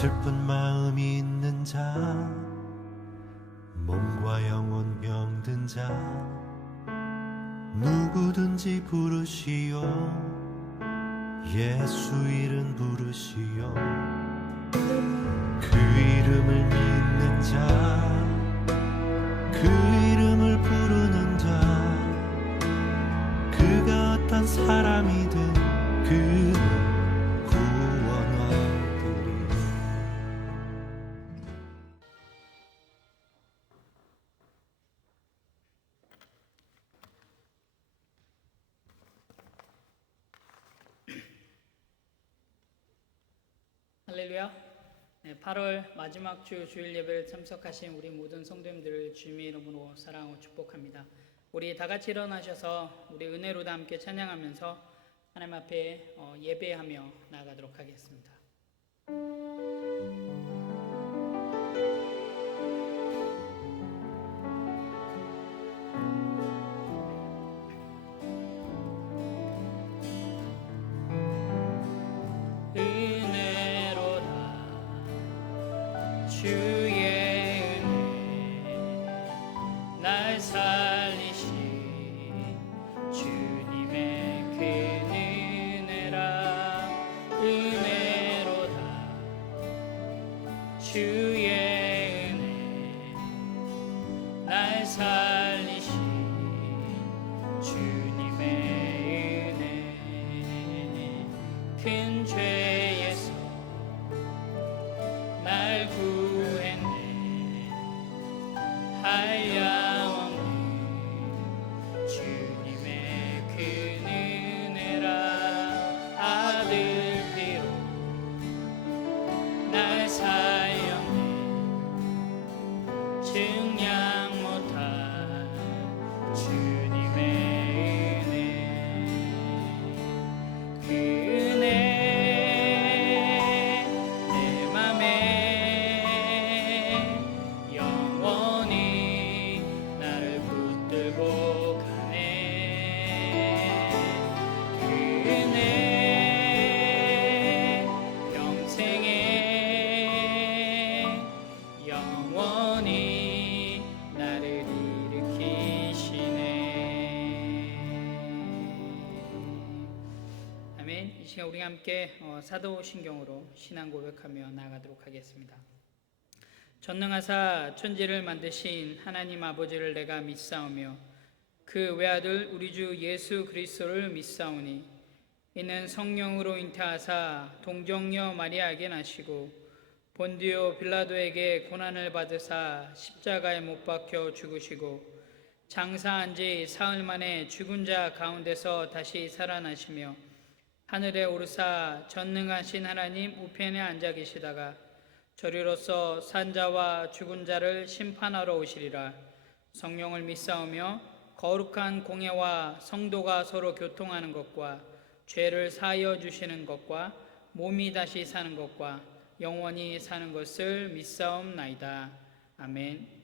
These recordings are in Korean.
슬픈 마음이 있는 자, 몸과 영혼 병든 자, 누구든지 부르시오. 예수 이름 부르시오. 그 이름을 믿는 자, 그 이름을 부르는 자, 그가 어떤 사람이든 그는 구원하리니. 할렐루야. 8월 마지막 주 주일 예배를 참석하신 우리 모든 성도님들을 주님의 이름으로 사랑하고 축복합니다. 우리 다 같이 일어나셔서 우리 은혜로다 함께 찬양하면서 하나님 앞에 예배하며 나아가도록 하겠습니다. 주의 은혜 날 살리신 주님의 큰 은혜라. 은혜로다 주의 은혜 날 살리신 주님의 은혜. 큰 죄에서 날 구했네. 한량없는 주님의 큰 은혜라. 아들 피로 날 살렸네. 증량 못할 주님의 은혜. 그 은혜 내 맘에 영원히 나를 붙들고 가네. 그 은혜 평생에 영원히 나를 일으키시네. 아멘. 이 시간 우리 함께 사도신경으로 신앙 고백하며 나아가도록 하겠습니다. 전능하사 천지를 만드신 하나님 아버지를 내가 믿사오며 그 외아들 우리 주 예수 그리스도를 믿사오니 이는 성령으로 잉태하사 동정녀 마리아에게 나시고 본디오 빌라도에게 고난을 받으사 십자가에 못 박혀 죽으시고 장사한 지 사흘 만에 죽은 자 가운데서 다시 살아나시며 하늘에 오르사 전능하신 하나님 우편에 앉아 계시다가 저리로서 산자와 죽은 자를 심판하러 오시리라. 성령을 믿사오며 거룩한 공예와 성도가 서로 교통하는 것과 죄를 사하여 주시는 것과 몸이 다시 사는 것과 영원히 사는 것을 믿사옵나이다. 아멘.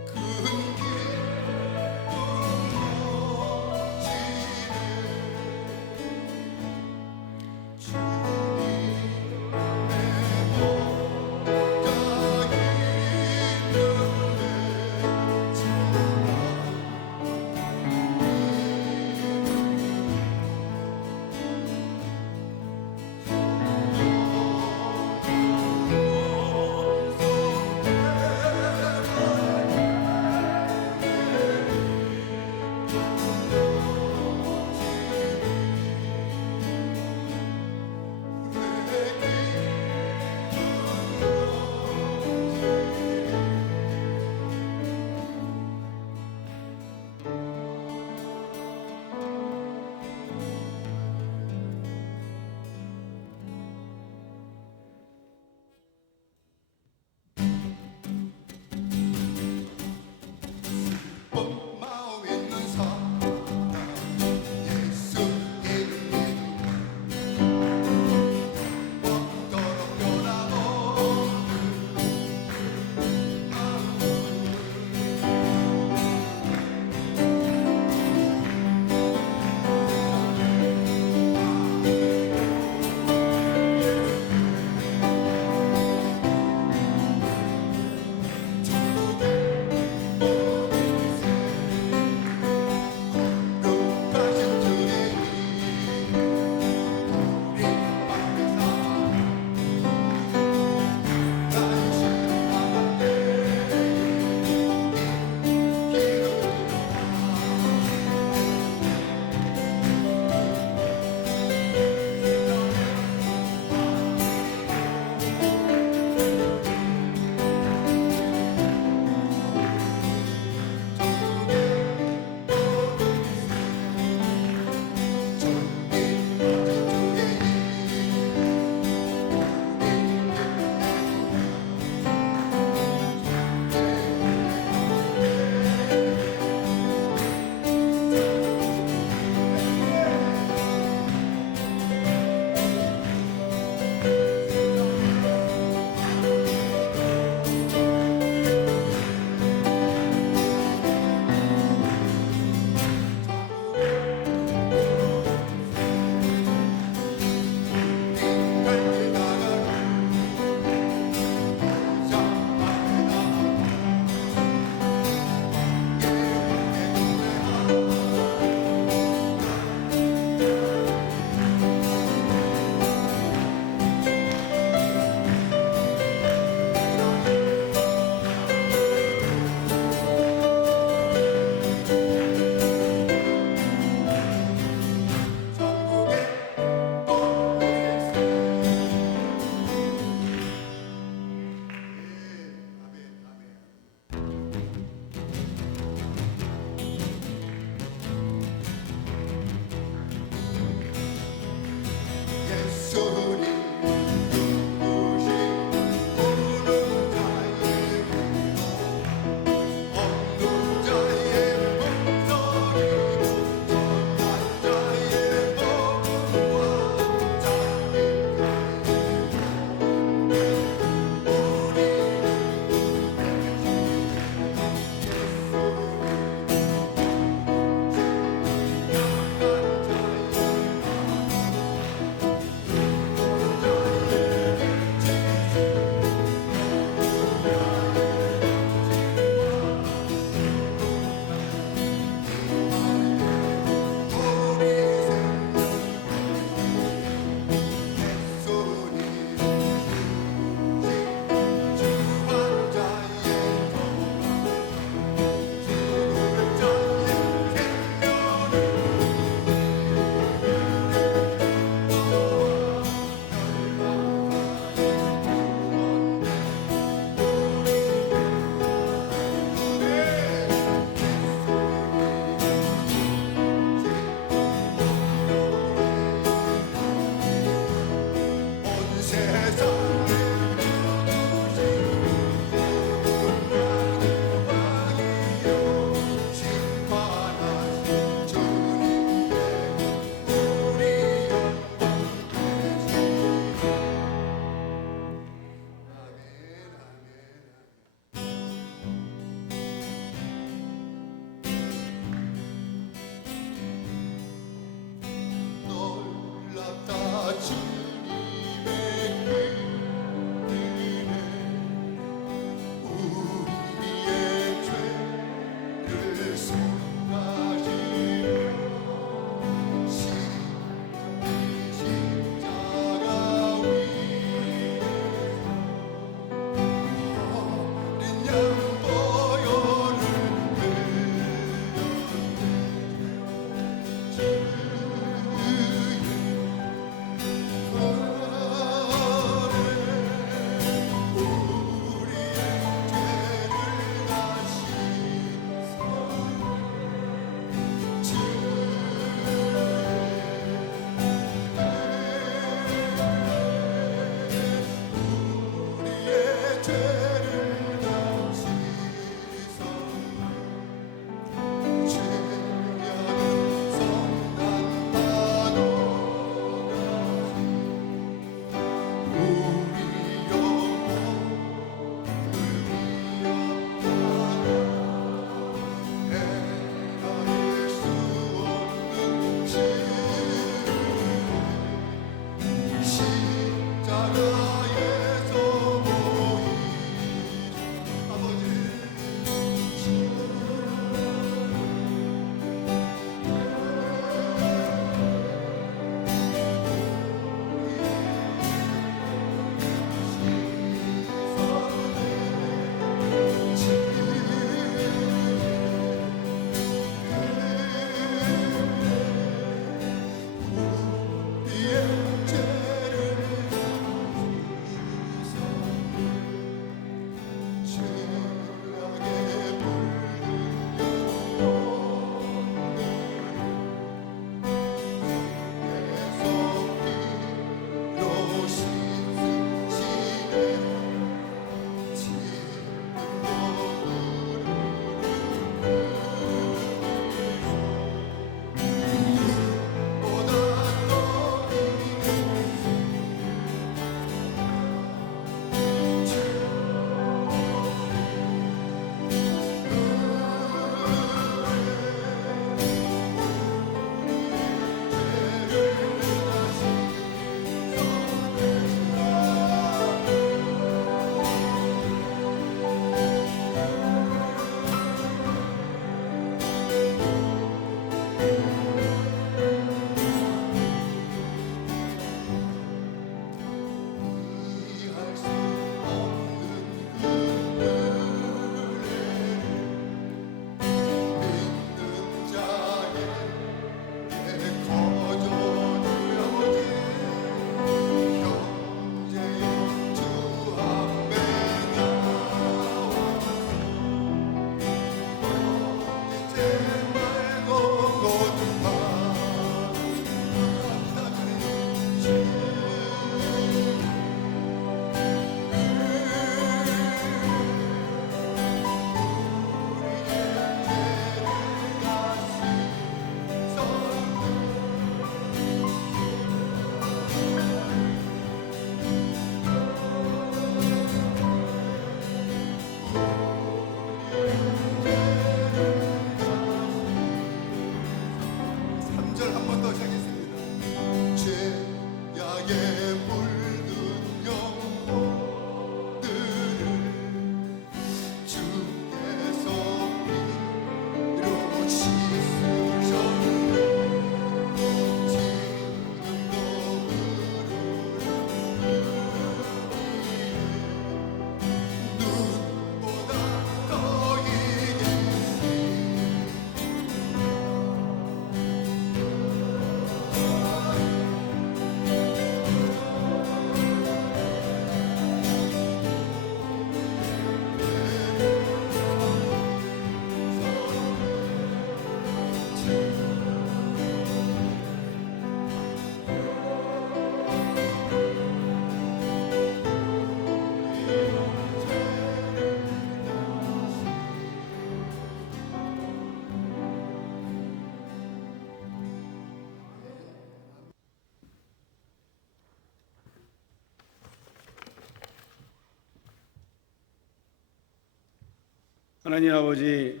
하나님 아버지,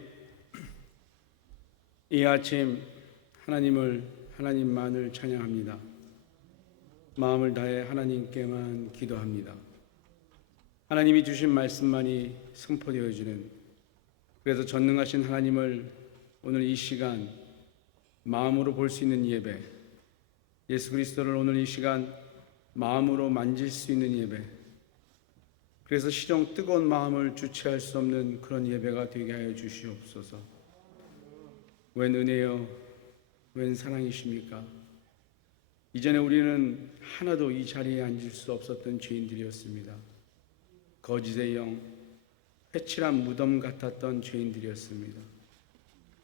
이 아침 하나님만을 찬양합니다. 마음을 다해 하나님께만 기도합니다. 하나님이 주신 말씀만이 선포되어지는, 그래서 전능하신 하나님을 오늘 이 시간 마음으로 볼 수 있는 예배, 예수 그리스도를 오늘 이 시간 마음으로 만질 수 있는 예배, 그래서 시종 뜨거운 마음을 주체할 수 없는 그런 예배가 되게 하여 주시옵소서. 웬 은혜요, 웬 사랑이십니까? 이전에 우리는 하나도 이 자리에 앉을 수 없었던 죄인들이었습니다. 거짓의 영, 회칠한 무덤 같았던 죄인들이었습니다.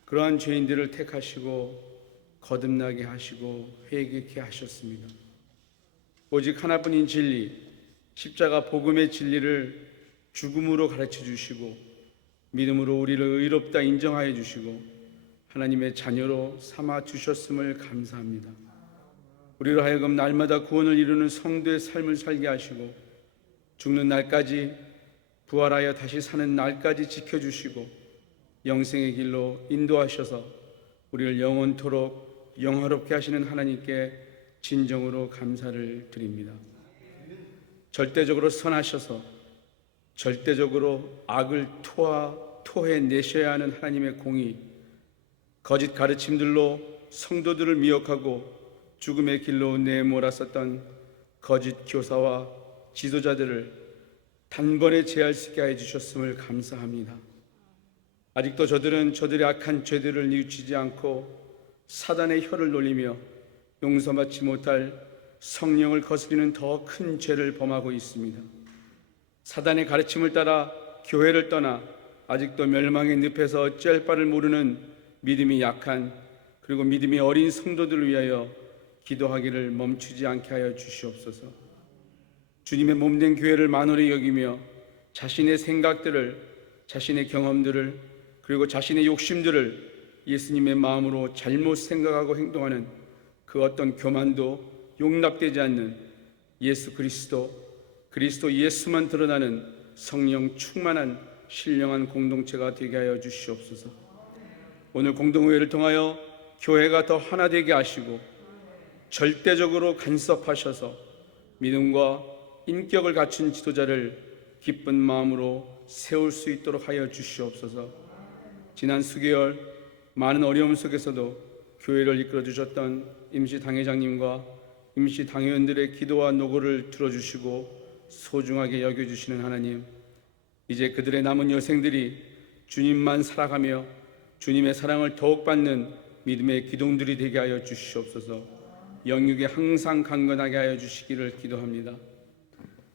그러한 죄인들을 택하시고 거듭나게 하시고 회개케 하셨습니다. 오직 하나뿐인 진리, 십자가 복음의 진리를 죽음으로 가르쳐 주시고 믿음으로 우리를 의롭다 인정하여 주시고 하나님의 자녀로 삼아 주셨음을 감사합니다. 우리로 하여금 날마다 구원을 이루는 성도의 삶을 살게 하시고 죽는 날까지 부활하여 다시 사는 날까지 지켜주시고 영생의 길로 인도하셔서 우리를 영원토록 영화롭게 하시는 하나님께 진정으로 감사를 드립니다. 절대적으로 선하셔서 절대적으로 악을 토해내셔야 하는 하나님의 공의, 거짓 가르침들로 성도들을 미혹하고 죽음의 길로 내몰았었던 거짓 교사와 지도자들을 단번에 제할 수 있게 해주셨음을 감사합니다. 아직도 저들의 악한 죄들을 뉘우치지 않고 사단의 혀를 놀리며 용서받지 못할 성령을 거스리는 더 큰 죄를 범하고 있습니다. 사단의 가르침을 따라 교회를 떠나 아직도 멸망의 늪에서 어찌할 바를 모르는 믿음이 약한, 그리고 믿음이 어린 성도들을 위하여 기도하기를 멈추지 않게 하여 주시옵소서. 주님의 몸된 교회를 만홀히 여기며 자신의 생각들을, 자신의 경험들을, 그리고 자신의 욕심들을 예수님의 마음으로 잘못 생각하고 행동하는 그 어떤 교만도 용납되지 않는 예수 그리스도 예수만 드러나는 성령 충만한 신령한 공동체가 되게 하여 주시옵소서. 오늘 공동회를 통하여 교회가 더 하나 되게 하시고 절대적으로 간섭하셔서 믿음과 인격을 갖춘 지도자를 기쁜 마음으로 세울 수 있도록 하여 주시옵소서. 지난 수개월 많은 어려움 속에서도 교회를 이끌어 주셨던 임시 당회장님과 임시 당회원들의 기도와 노고를 들어주시고 소중하게 여겨주시는 하나님, 이제 그들의 남은 여생들이 주님만 살아가며 주님의 사랑을 더욱 받는 믿음의 기둥들이 되게 하여 주시옵소서. 영육에 항상 강건하게 하여 주시기를 기도합니다.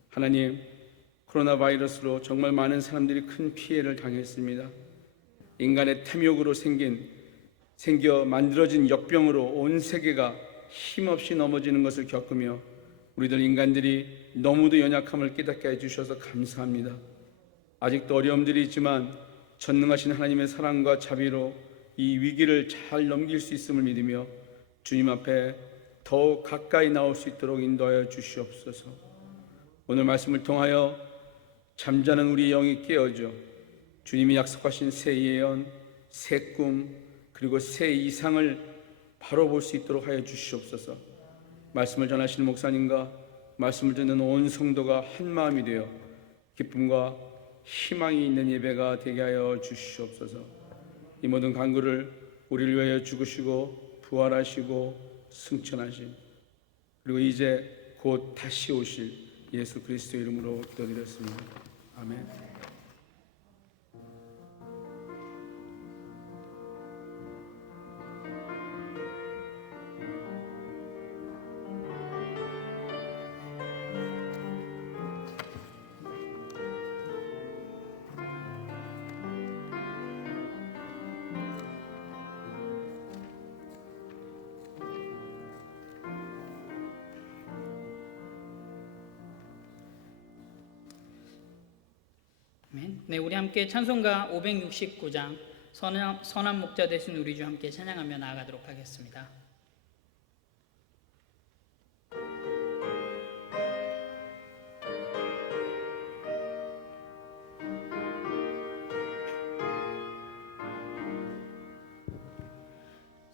하나님, 코로나 바이러스로 정말 많은 사람들이 큰 피해를 당했습니다. 인간의 탐욕으로 생겨 만들어진 역병으로 온 세계가 힘없이 넘어지는 것을 겪으며 우리들 인간들이 너무도 연약함을 깨닫게 해주셔서 감사합니다. 아직도 어려움들이 있지만 전능하신 하나님의 사랑과 자비로 이 위기를 잘 넘길 수 있음을 믿으며 주님 앞에 더욱 가까이 나올 수 있도록 인도하여 주시옵소서. 오늘 말씀을 통하여 잠자는 우리 영이 깨어져 주님이 약속하신 새 예언, 새 꿈, 그리고 새 이상을 바로 볼 수 있도록 하여 주시옵소서. 말씀을 전하시는 목사님과 말씀을 듣는 온 성도가 한 마음이 되어 기쁨과 희망이 있는 예배가 되게 하여 주시옵소서. 이 모든 간구를 우리를 위하여 죽으시고 부활하시고 승천하신, 그리고 이제 곧 다시 오실 예수 그리스도 이름으로 기도드렸습니다. 아멘. 네, 우리 함께 찬송가 569장 선한 목자 되신 우리 주 함께 찬양하며 나아가도록 하겠습니다.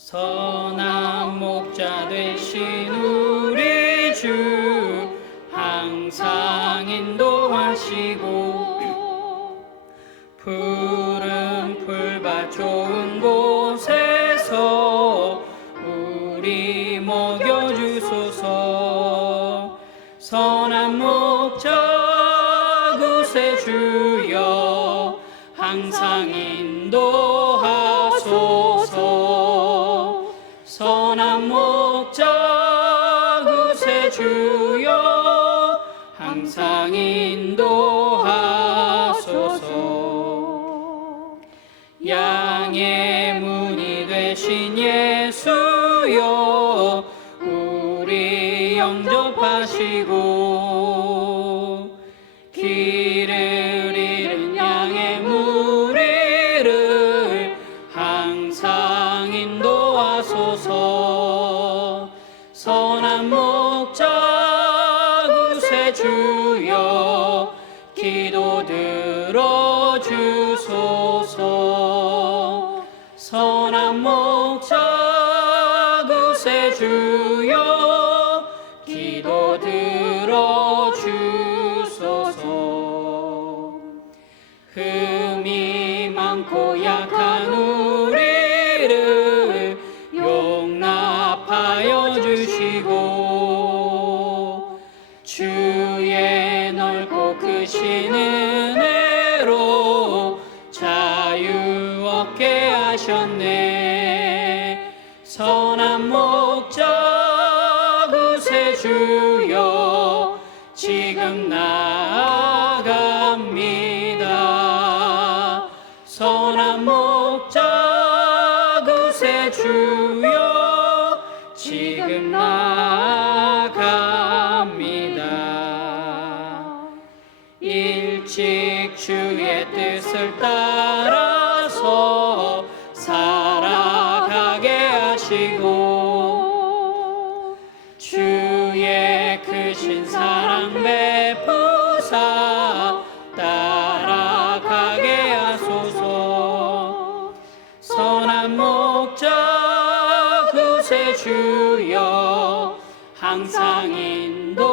선한 목자 되신 우리 주 항상 인도하시고 푸른 풀밭 좋은 곳에서 우리 먹여주소서. 선한 목자 구세주여 항상 인도하소서. 선한 목자 구세주여 항상 인도하소서. 양의 문이 되신 예수여 우리 영접하시고 길을 잃은 양의 무리를 항상 인도하소서. 선한 목자 구세주여 기도 들어주소서. 선한 목자 구세주여 기도 들어주소서. 흠이 많고 약한 우리를 용납하여 주시고 주의 넓고 크신 은혜로 자유 얻게 하셨네. 선한 목자 구세주여 지금 나아갑니다. 선한 목자 구세주여 지금 나아갑니다. 일찍 주의 뜻을 따라서 살아가게 하시고 주의 크신 사랑 베푸사 따라가게 하소서. 선한 목자 구세주여 항상 인도하소서.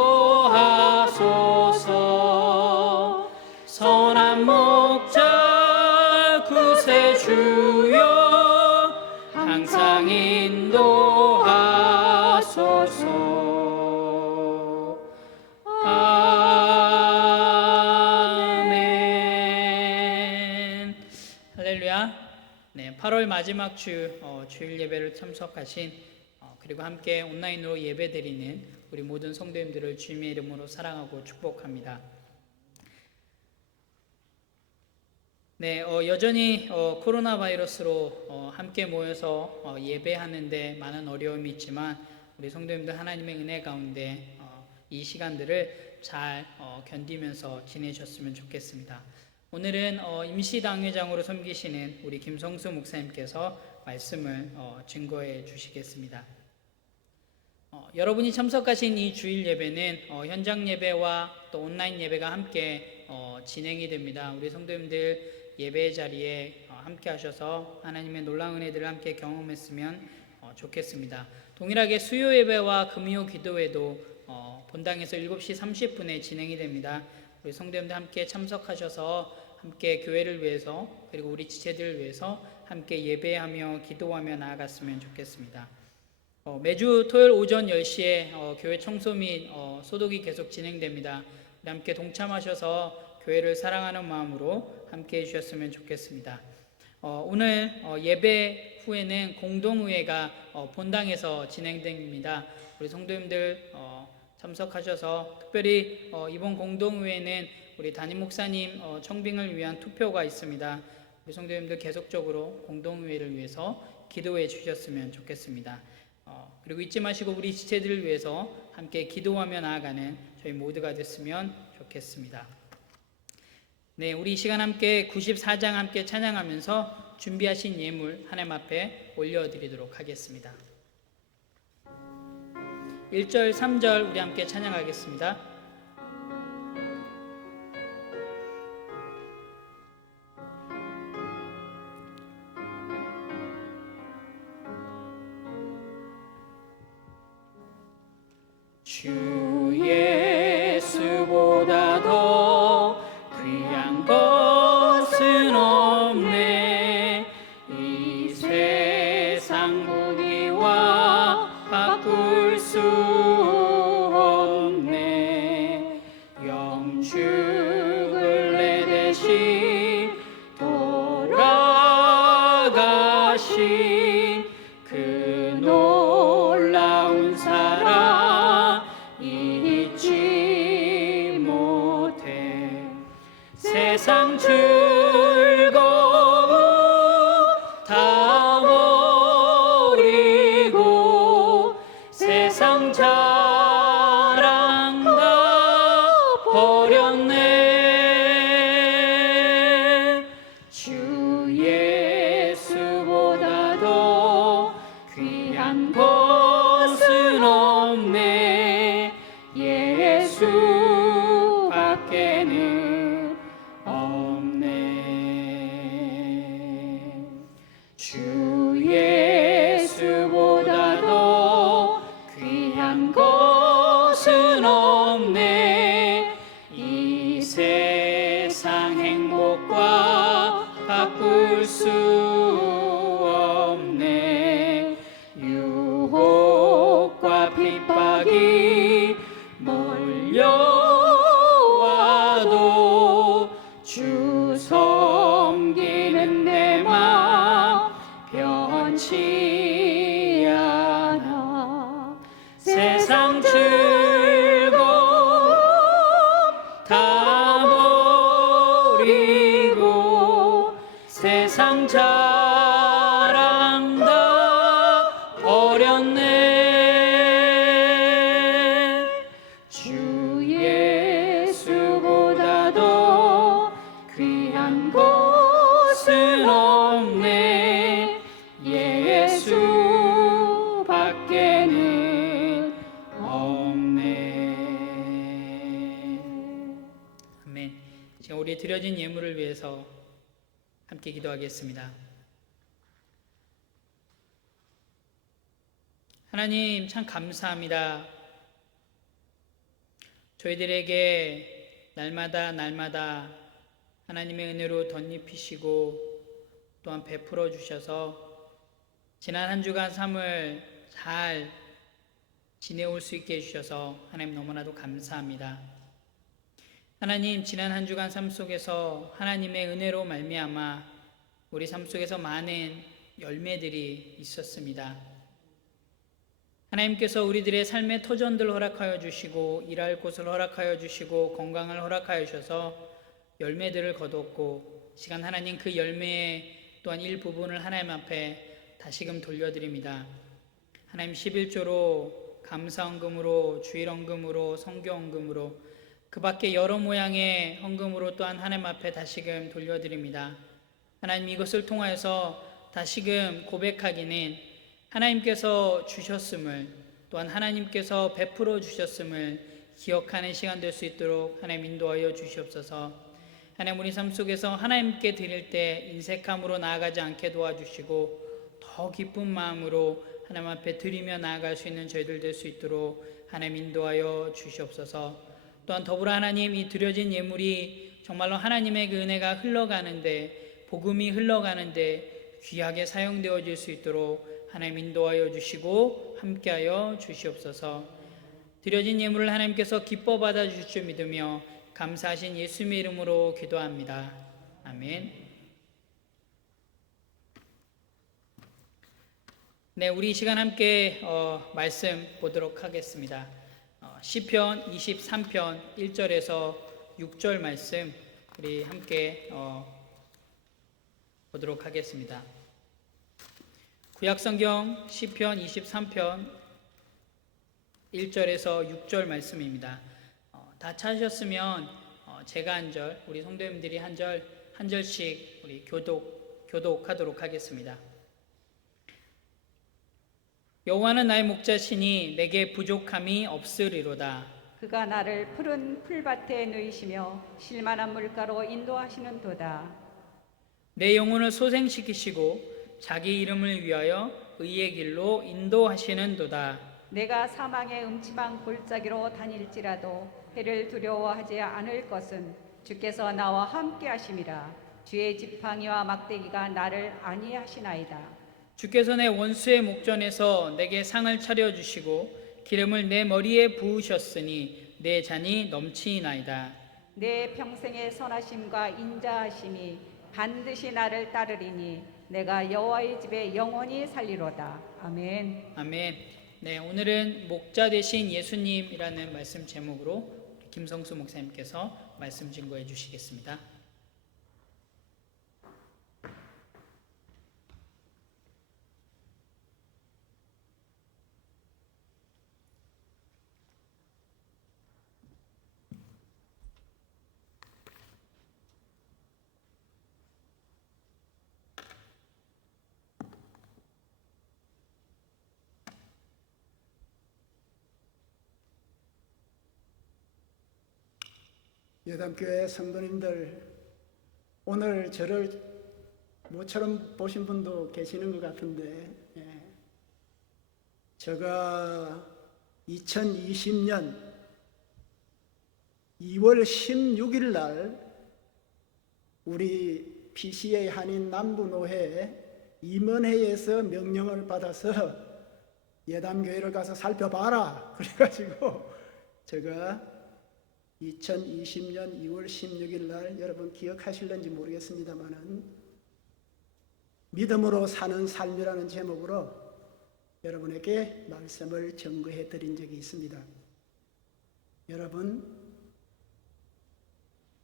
선한 목자 구세주여 항상 인도하소서. 아멘. 할렐루야. 네, 8월 마지막 주일 예배를 참석하신 그리고 함께 온라인으로 예배드리는 우리 모든 성도님들을 주님의 이름으로 사랑하고 축복합니다. 네, 여전히 코로나 바이러스로 함께 모여서 예배하는데 많은 어려움이 있지만 우리 성도님들 하나님의 은혜 가운데 이 시간들을 잘 견디면서 지내셨으면 좋겠습니다. 오늘은 임시당회장으로 섬기시는 우리 김성수 목사님께서 말씀을 증거해 주시겠습니다. 여러분이 참석하신 이 주일 예배는 현장 예배와 또 온라인 예배가 함께 진행이 됩니다. 우리 성도님들 예배 자리에 함께 하셔서 하나님의 놀라운 은혜들을 함께 경험했으면 좋겠습니다. 동일하게 수요 예배와 금요 기도회도 본당에서 7시 30분에 진행이 됩니다. 우리 성도님들 함께 참석하셔서 함께 교회를 위해서 그리고 우리 지체들을 위해서 함께 예배하며 기도하며 나아갔으면 좋겠습니다. 매주 토요일 오전 10시에 교회 청소 및 소독이 계속 진행됩니다. 우리 함께 동참하셔서 교회를 사랑하는 마음으로 함께 해주셨으면 좋겠습니다. 오늘 예배 후에는 공동의회가 본당에서 진행됩니다. 우리 성도님들 참석하셔서 특별히 이번 공동의회는 우리 담임 목사님 청빙을 위한 투표가 있습니다. 우리 성도님들 계속적으로 공동의회를 위해서 기도해 주셨으면 좋겠습니다. 그리고 잊지 마시고 우리 지체들을 위해서 함께 기도하며 나아가는 저희 모두가 됐으면 좋겠습니다. 네, 우리 이 시간 함께 94장 함께 찬양하면서 준비하신 예물 하나님 앞에 올려드리도록 하겠습니다. 1절, 3절 우리 함께 찬양하겠습니다. 주 예수보다 더 귀한 것은 없네. 이 세상 무기와 바꿀 수 없네. 영축을 내 대신 돌아가신 그 놀라운 사랑 잊지 못해. 세상 즐거움 다 버리고 세상 자랑 다 버렸네. 주 예수보다 더 귀한 것은 없네. 예수 밖에는 없네. 주 예수보다 더 귀한 것은 없네. 이 세상 행복과 바꿀 수 없네. 유혹과 핍박이 몰려와도 주 섬기는 내 맘 변치 않아. 세상 즐거움 다 버리고 세상 자랑 다 버렸네. 주 예수보다 더 귀한 것은 없네. 예수 밖에는 없네. 아멘. 지금 우리 드려진 예물을 위해서 함께 기도하겠습니다. 하나님 참 감사합니다. 저희들에게 날마다 하나님의 은혜로 덧입히시고 또한 베풀어 주셔서 지난 한 주간 삶을 잘 지내올 수 있게 해주셔서 하나님 너무나도 감사합니다. 하나님 지난 한 주간 삶 속에서 하나님의 은혜로 말미암아 우리 삶 속에서 많은 열매들이 있었습니다. 하나님께서 우리들의 삶의 터전들을 허락하여 주시고 일할 곳을 허락하여 주시고 건강을 허락하여 주셔서 열매들을 거뒀고 시간 하나님 그 열매의 또한 일부분을 하나님 앞에 다시금 돌려드립니다. 하나님 11조로 감사헌금으로 주일헌금으로 성교헌금으로 그 밖에 여러 모양의 헌금으로 또한 하나님 앞에 다시금 돌려드립니다. 하나님 이것을 통하여서 다시금 고백하기는 하나님께서 주셨음을 또한 하나님께서 베풀어 주셨음을 기억하는 시간 될 수 있도록 하나님 인도하여 주시옵소서. 하나님 우리 삶 속에서 하나님께 드릴 때 인색함으로 나아가지 않게 도와주시고 더 기쁜 마음으로 하나님 앞에 드리며 나아갈 수 있는 저희들 될 수 있도록 하나님 인도하여 주시옵소서. 또한 더불어 하나님 이 드려진 예물이 정말로 하나님의 그 은혜가 흘러가는데 복음이 흘러가는데 귀하게 사용되어질 수 있도록 하나님 인도하여 주시고 함께하여 주시옵소서. 드려진 예물을 하나님께서 기뻐 받아 주실 줄 믿으며 감사하신 예수님의 이름으로 기도합니다. 아멘. 네, 우리 이 시간 함께 말씀 보도록 하겠습니다. 시편 23편 1절에서 6절 말씀 우리 함께 보도록 하겠습니다. 구약성경 시편 23편 1절에서 6절 말씀입니다. 다 찾으셨으면 제가 한 절, 우리 성도님들이 한 절씩 우리 교독하도록 하겠습니다. 여호와는 나의 목자시니 내게 부족함이 없으리로다. 그가 나를 푸른 풀밭에 누이시며 실만한 물가로 인도하시는도다. 내 영혼을 소생시키시고 자기 이름을 위하여 의의 길로 인도하시는도다. 내가 사망의 음침한 골짜기로 다닐지라도 해를 두려워하지 않을 것은 주께서 나와 함께 하심이라. 주의 지팡이와 막대기가 나를 안위하시나이다. 주께서 내 원수의 목전에서 내게 상을 차려주시고 기름을 내 머리에 부으셨으니 내 잔이 넘치나이다. 내 평생의 선하심과 인자하심이 반드시 나를 따르리니 내가 여호와의 집에 영원히 살리로다. 아멘. 아멘. 네, 오늘은 목자 되신 예수님이라는 말씀 제목으로 김성수 목사님께서 말씀 증거해 주시겠습니다. 예담교회 성도님들, 오늘 저를 모처럼 보신 분도 계시는 것 같은데, 제가 2020년 2월 16일 날 우리 PCA 한인 남부노회 임원회에서 명령을 받아서 예담교회를 가서 살펴봐라 그래가지고 제가 2020년 2월 16일 날, 여러분 기억하실는지 모르겠습니다만은 믿음으로 사는 삶이라는 제목으로 여러분에게 말씀을 증거해 드린 적이 있습니다. 여러분,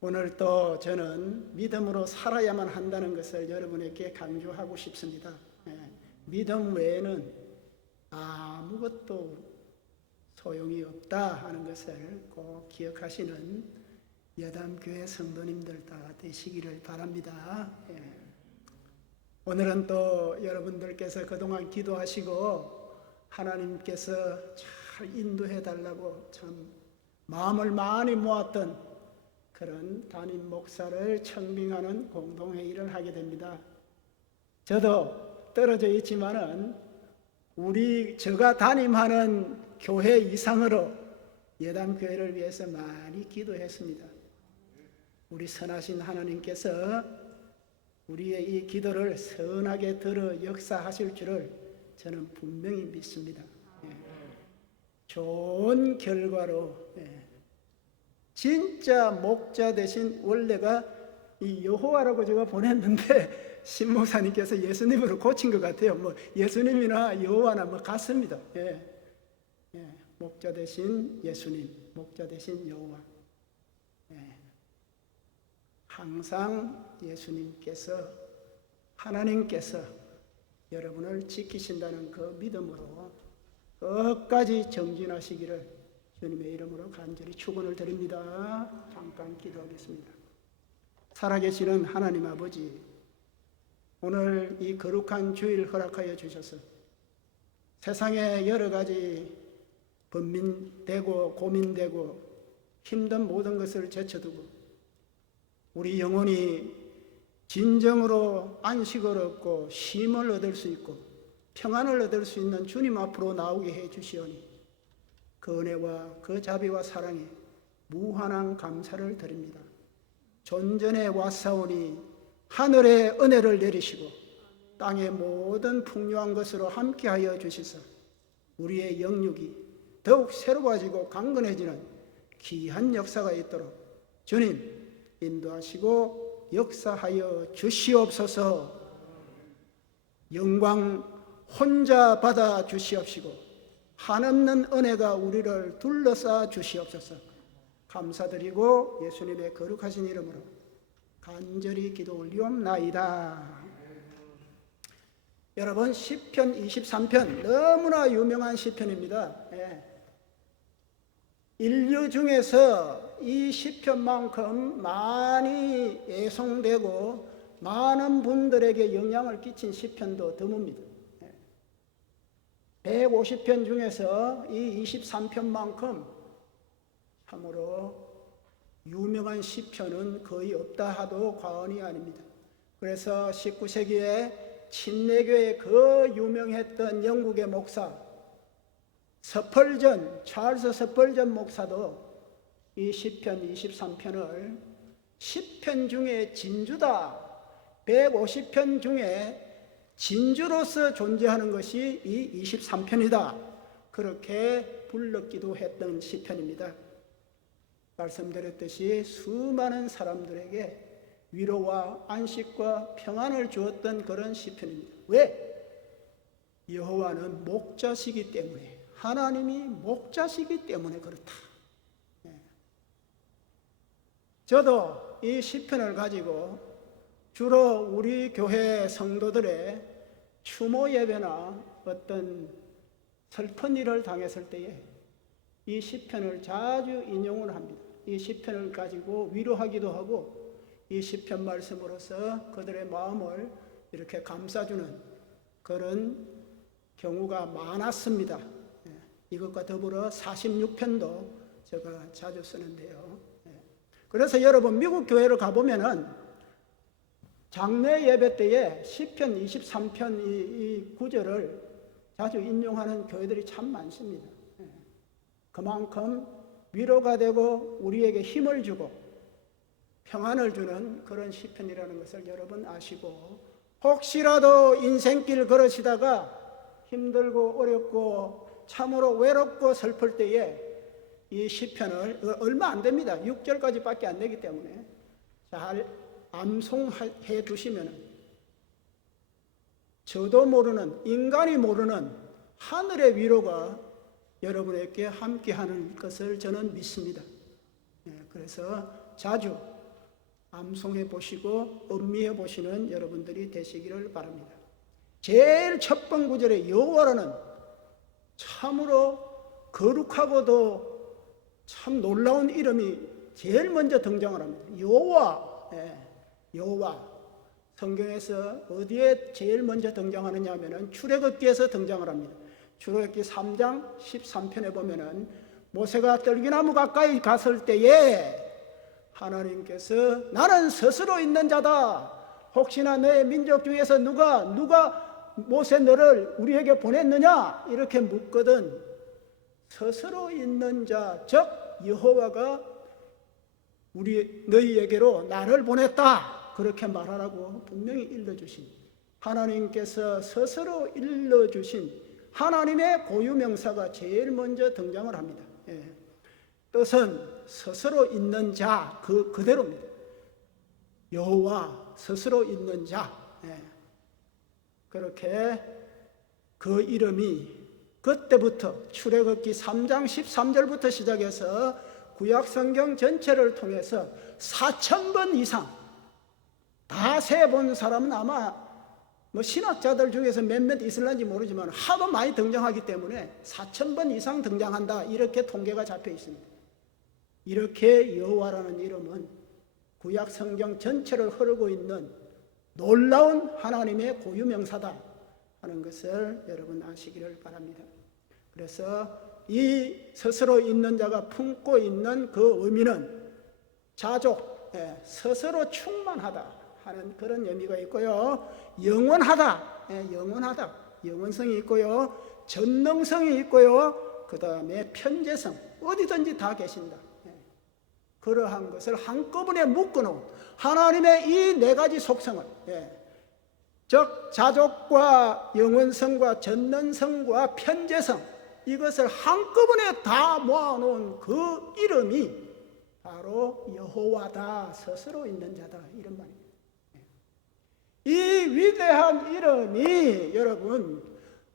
오늘 또 저는 믿음으로 살아야만 한다는 것을 여러분에게 강조하고 싶습니다. 믿음 외에는 아무것도 소용이 없다 하는 것을 꼭 기억하시는 예담교회 성도님들 다 되시기를 바랍니다. 오늘은 또 여러분들께서 그동안 기도하시고 하나님께서 잘 인도해 달라고 참 마음을 많이 모았던 그런 담임 목사를 청빙하는 공동회의를 하게 됩니다. 저도 떨어져 있지만은 제가 담임하는 교회 이상으로 예담교회를 위해서 많이 기도했습니다. 우리 선하신 하나님께서 우리의 이 기도를 선하게 들어 역사하실 줄을 저는 분명히 믿습니다. 좋은 결과로, 진짜 목자 대신, 원래가 이 여호와라고 제가 보냈는데 신 목사님께서 예수님으로 고친 것 같아요. 뭐 예수님이나 여호와나 뭐 같습니다. 목자 대신 예수님, 목자 대신 여호와. 항상 예수님께서, 하나님께서 여러분을 지키신다는 그 믿음으로 끝까지 정진하시기를 주님의 이름으로 간절히 축원을 드립니다. 잠깐 기도하겠습니다. 살아계시는 하나님 아버지, 오늘 이 거룩한 주일 허락하여 주셔서 세상에 여러 가지 번민되고 고민되고 힘든 모든 것을 제쳐두고 우리 영혼이 진정으로 안식을 얻고 쉼을 얻을 수 있고 평안을 얻을 수 있는 주님 앞으로 나오게 해 주시오니 그 은혜와 그 자비와 사랑에 무한한 감사를 드립니다. 존전에 왔사오니 하늘의 은혜를 내리시고 땅의 모든 풍요한 것으로 함께하여 주시사 우리의 영육이 더욱 새로워지고 강건해지는 귀한 역사가 있도록 주님 인도하시고 역사하여 주시옵소서. 영광 혼자 받아 주시옵시고 한없는 은혜가 우리를 둘러싸 주시옵소서. 감사드리고 예수님의 거룩하신 이름으로 간절히 기도 올리옵나이다. 여러분, 시편 23편 너무나 유명한 시편입니다. 인류 중에서 이 시편만큼 많이 애송되고 많은 분들에게 영향을 끼친 시편도 드뭅니다. 150편 중에서 이 23편만큼 참으로 유명한 시편은 거의 없다 하도 과언이 아닙니다. 그래서 19세기에 침례교에 그 유명했던 영국의 목사 찰스 서펄전 목사도 이 시편 23편을 10편 중에 진주다, 150편 중에 진주로서 존재하는 것이 이 23편이다, 그렇게 불렀기도 했던 시편입니다. 말씀드렸듯이 수많은 사람들에게 위로와 안식과 평안을 주었던 그런 시편입니다. 왜? 여호와는 목자시기 때문에, 하나님이 목자시기 때문에 그렇다. 저도 이 시편을 가지고 주로 우리 교회 성도들의 추모 예배나 어떤 슬픈 일을 당했을 때에 이 시편을 자주 인용을 합니다. 이 시편을 가지고 위로하기도 하고 이 시편 말씀으로서 그들의 마음을 이렇게 감싸주는 그런 경우가 많았습니다. 이것과 더불어 46편도 제가 자주 쓰는데요. 그래서 여러분 미국 교회를 가보면은 장례 예배 때에 시편 23편 이 구절을 자주 인용하는 교회들이 참 많습니다. 그만큼 위로가 되고 우리에게 힘을 주고 평안을 주는 그런 시편이라는 것을 여러분 아시고, 혹시라도 인생길 걸으시다가 힘들고 어렵고 참으로 외롭고 슬플 때에 이 시편을 얼마 안 됩니다. 6절까지밖에 안 되기 때문에 잘 암송해 두시면 저도 모르는, 인간이 모르는 하늘의 위로가 여러분에게 함께하는 것을 저는 믿습니다. 그래서 자주 암송해 보시고 음미해 보시는 여러분들이 되시기를 바랍니다. 제일 첫 번 구절에 여호와라는 참으로 거룩하고도 참 놀라운 이름이 제일 먼저 등장을 합니다. 여호와, 여호와. 성경에서 어디에 제일 먼저 등장하느냐 하면은 출애굽기에서 등장을 합니다. 출애굽기 3장 13편에 보면은 모세가 떨기나무 가까이 갔을 때에 하나님께서 나는 스스로 있는 자다. 혹시나 내 민족 중에서 누가 모세 너를 우리에게 보냈느냐? 이렇게 묻거든 스스로 있는 자, 즉 여호와가 너희에게로 나를 보냈다. 그렇게 말하라고 분명히 일러주신, 하나님께서 스스로 일러주신 하나님의 고유명사가 제일 먼저 등장을 합니다. 뜻은 스스로 있는 자, 그대로입니다. 여호와, 스스로 있는 자. 그렇게 그 이름이 그때부터 출애굽기 3장 13절부터 시작해서 구약성경 전체를 통해서 4,000번 이상 다 세본 사람은 아마 신학자들 중에서 몇몇 있을런지 모르지만 하도 많이 등장하기 때문에 4,000번 이상 등장한다, 이렇게 통계가 잡혀 있습니다. 이렇게 여호와라는 이름은 구약 성경 전체를 흐르고 있는 놀라운 하나님의 고유명사다 하는 것을 여러분 아시기를 바랍니다. 그래서 이 스스로 있는 자가 품고 있는 그 의미는 자족, 스스로 충만하다 하는 그런 의미가 있고요. 영원하다, 영원하다, 영원성이 있고요. 전능성이 있고요. 그 다음에 편재성, 어디든지 다 계신다. 그러한 것을 한꺼번에 묶어놓은 하나님의 이 네 가지 속성을, 즉 자족과 영원성과 전능성과 편재성, 이것을 한꺼번에 다 모아놓은 그 이름이 바로 여호와다, 스스로 있는 자다, 이런 말입니다. 이 위대한 이름이 여러분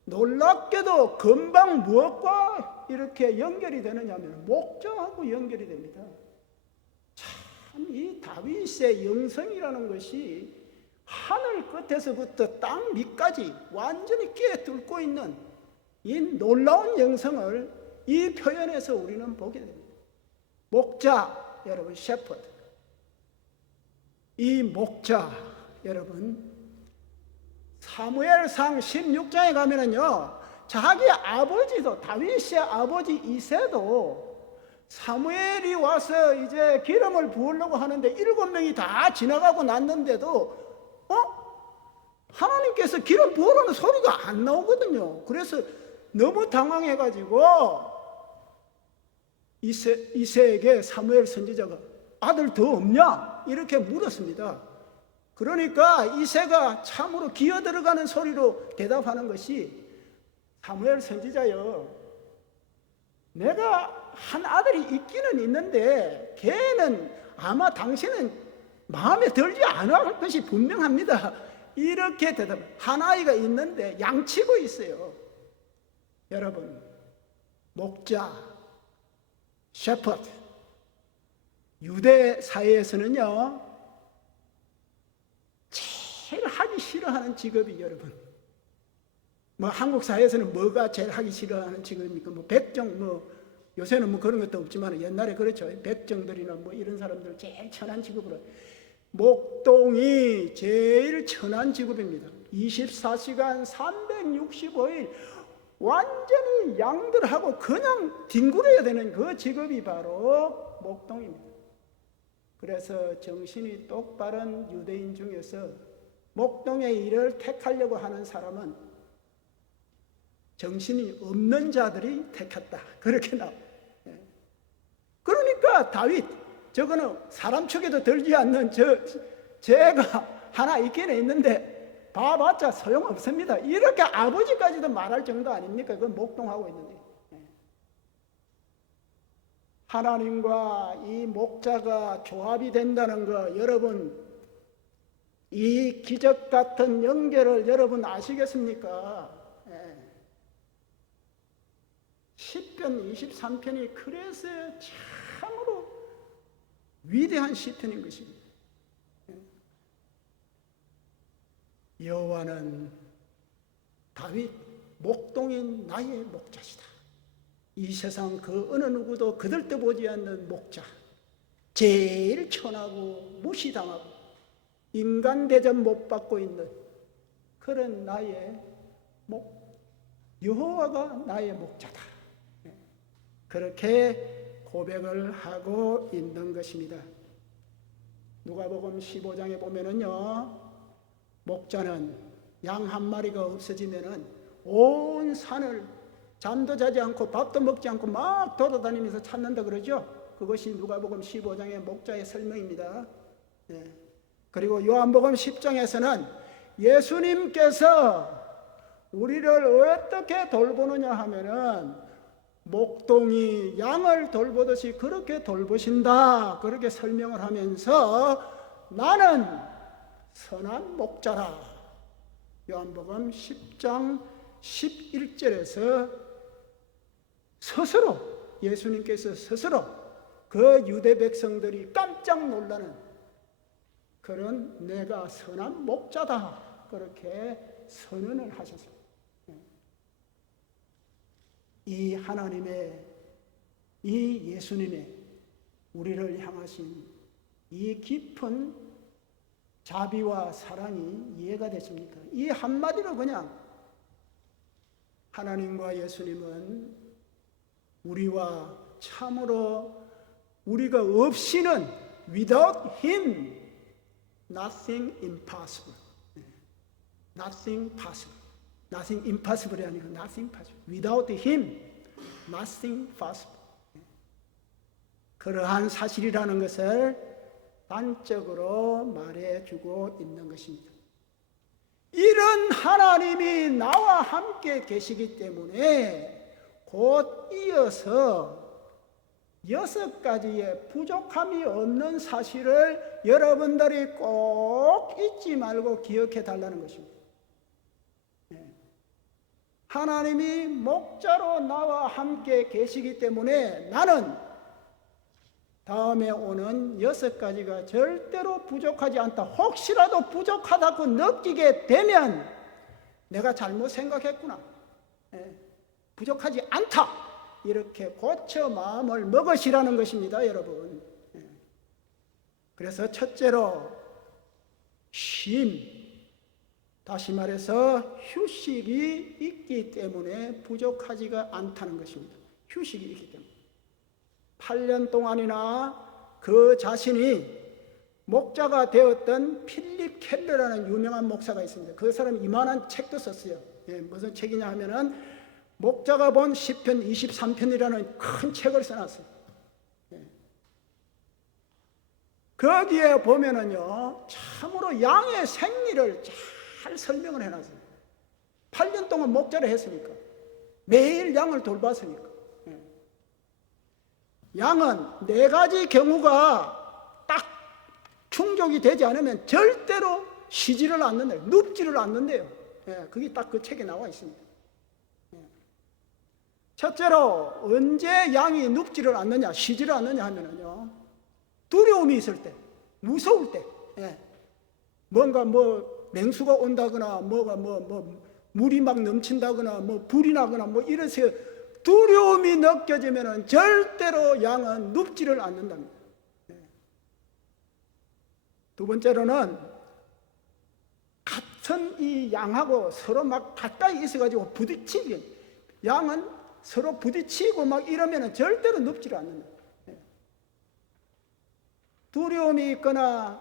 놀랍게도 금방 무엇과 이렇게 연결이 되느냐 하면 목자하고 연결이 됩니다. 참 이 다윗의 영성이라는 것이 하늘 끝에서부터 땅 밑까지 완전히 꿰뚫고 있는 이 놀라운 영성을 이 표현에서 우리는 보게 됩니다. 목자, 여러분, 셰퍼드. 이 목자, 여러분, 사무엘상 16장에 가면은요, 자기 아버지도, 다윗의 아버지 이새도 사무엘이 와서 이제 기름을 부으려고 하는데 7명이 다 지나가고 났는데도 하나님께서 기름 부으라는 소리가 안 나오거든요. 그래서 너무 당황해가지고 이새에게 사무엘 선지자가 아들 더 없냐? 이렇게 물었습니다. 그러니까 이새가 참으로 기어 들어가는 소리로 대답하는 것이, 사무엘 선지자여, 내가 한 아들이 있기는 있는데 걔는 아마 당신은 마음에 들지 않을 것이 분명합니다. 이렇게 대답해요. 한 아이가 있는데 양치고 있어요. 여러분, 목자, 셰퍼드, 유대 사회에서는요 제일 하기 싫어하는 직업이, 여러분, 뭐 한국 사회에서는 뭐가 제일 하기 싫어하는 직업입니까? 뭐 백정, 뭐 요새는 뭐 그런 것도 없지만 옛날에 그렇죠. 백정들이나 뭐 이런 사람들 제일 천한 직업으로, 목동이 제일 천한 직업입니다. 24시간 365일 완전히 양들하고 그냥 뒹굴어야 되는 그 직업이 바로 목동입니다. 그래서 정신이 똑바른 유대인 중에서 목동의 일을 택하려고 하는 사람은 정신이 없는 자들이 택했다, 그렇게 나와요. 그러니까 다윗, 저거는 사람 축에도 들지 않는 죄가 하나 있기는 있는데 봐봤자 소용없습니다, 이렇게 아버지까지도 말할 정도 아닙니까? 그건 목동하고 있는데. 하나님과 이 목자가 조합이 된다는 거, 여러분, 이 기적 같은 연결을 여러분 아시겠습니까? 시편 23편이 그래서 참으로 위대한 시편인 것입니다. 여호와는 다윗 목동인 나의 목자시다. 이 세상 그 어느 누구도 거들떠보지 않는 목자, 제일 천하고 무시당하고 인간 대접 못 받고 있는 그런 나의 여호와가 나의 목자다, 그렇게 고백을 하고 있는 것입니다. 누가복음 15장에 보면은요, 목자는 양 한 마리가 없어지면은 온 산을 잠도 자지 않고 밥도 먹지 않고 막 돌아다니면서 찾는다 그러죠. 그것이 누가복음 15장의 목자의 설명입니다. 그리고 요한복음 10장에서는 예수님께서 우리를 어떻게 돌보느냐 하면은 목동이 양을 돌보듯이 그렇게 돌보신다, 그렇게 설명을 하면서 나는 선한 목자라. 요한복음 10장 11절에서 스스로, 예수님께서 스스로 그 유대 백성들이 깜짝 놀라는 그런 내가 선한 목자다, 그렇게 선언을 하셨습니다. 이 하나님의, 이 예수님의 우리를 향하신 이 깊은 자비와 사랑이 이해가 되십니까? 이 한마디로 그냥 하나님과 예수님은 우리와 참으로 우리가 없이는 without Him nothing impossible. Nothing possible. Nothing impossible이 아니고 nothing possible. Without Him nothing possible. 그러한 사실이라는 것을 단적으로 말해주고 있는 것입니다. 이런 하나님이 나와 함께 계시기 때문에 곧 이어서 6가지의 부족함이 없는 사실을 여러분들이 꼭 잊지 말고 기억해 달라는 것입니다. 하나님이 목자로 나와 함께 계시기 때문에 나는 다음에 오는 6가지가 절대로 부족하지 않다. 혹시라도 부족하다고 느끼게 되면 내가 잘못 생각했구나, 부족하지 않다, 이렇게 고쳐 마음을 먹으시라는 것입니다, 여러분. 그래서 첫째로 쉼, 다시 말해서 휴식이 있기 때문에 부족하지가 않다는 것입니다. 휴식이 있기 때문에. 8년 동안이나 그 자신이 목자가 되었던 필립 켈러라는 유명한 목사가 있습니다. 그 사람이 이만한 책도 썼어요. 무슨 책이냐 하면은 목자가 본 시편 23편이라는 큰 책을 써놨어요. 거기에 보면은요, 참으로 양의 생리를 잘 설명을 해놨어요. 8년 동안 목자를 했으니까, 매일 양을 돌봤으니까. 양은 4가지 경우가 딱 충족이 되지 않으면 절대로 쉬지를 않는데요. 눕지를 않는데요. 그게 딱 그 책에 나와 있습니다. 첫째로, 언제 양이 눕지를 않느냐, 쉬지를 않느냐 하면은요, 두려움이 있을 때, 무서울 때, 뭔가 맹수가 온다거나, 물이 막 넘친다거나, 불이 나거나, 이래서 두려움이 느껴지면은 절대로 양은 눕지를 않는답니다. 두 번째로는, 같은 이 양하고 서로 막 가까이 있어가지고 부딪히기, 양은 서로 부딪히고 막 이러면은 절대로 눕지를 않는다. 두려움이 있거나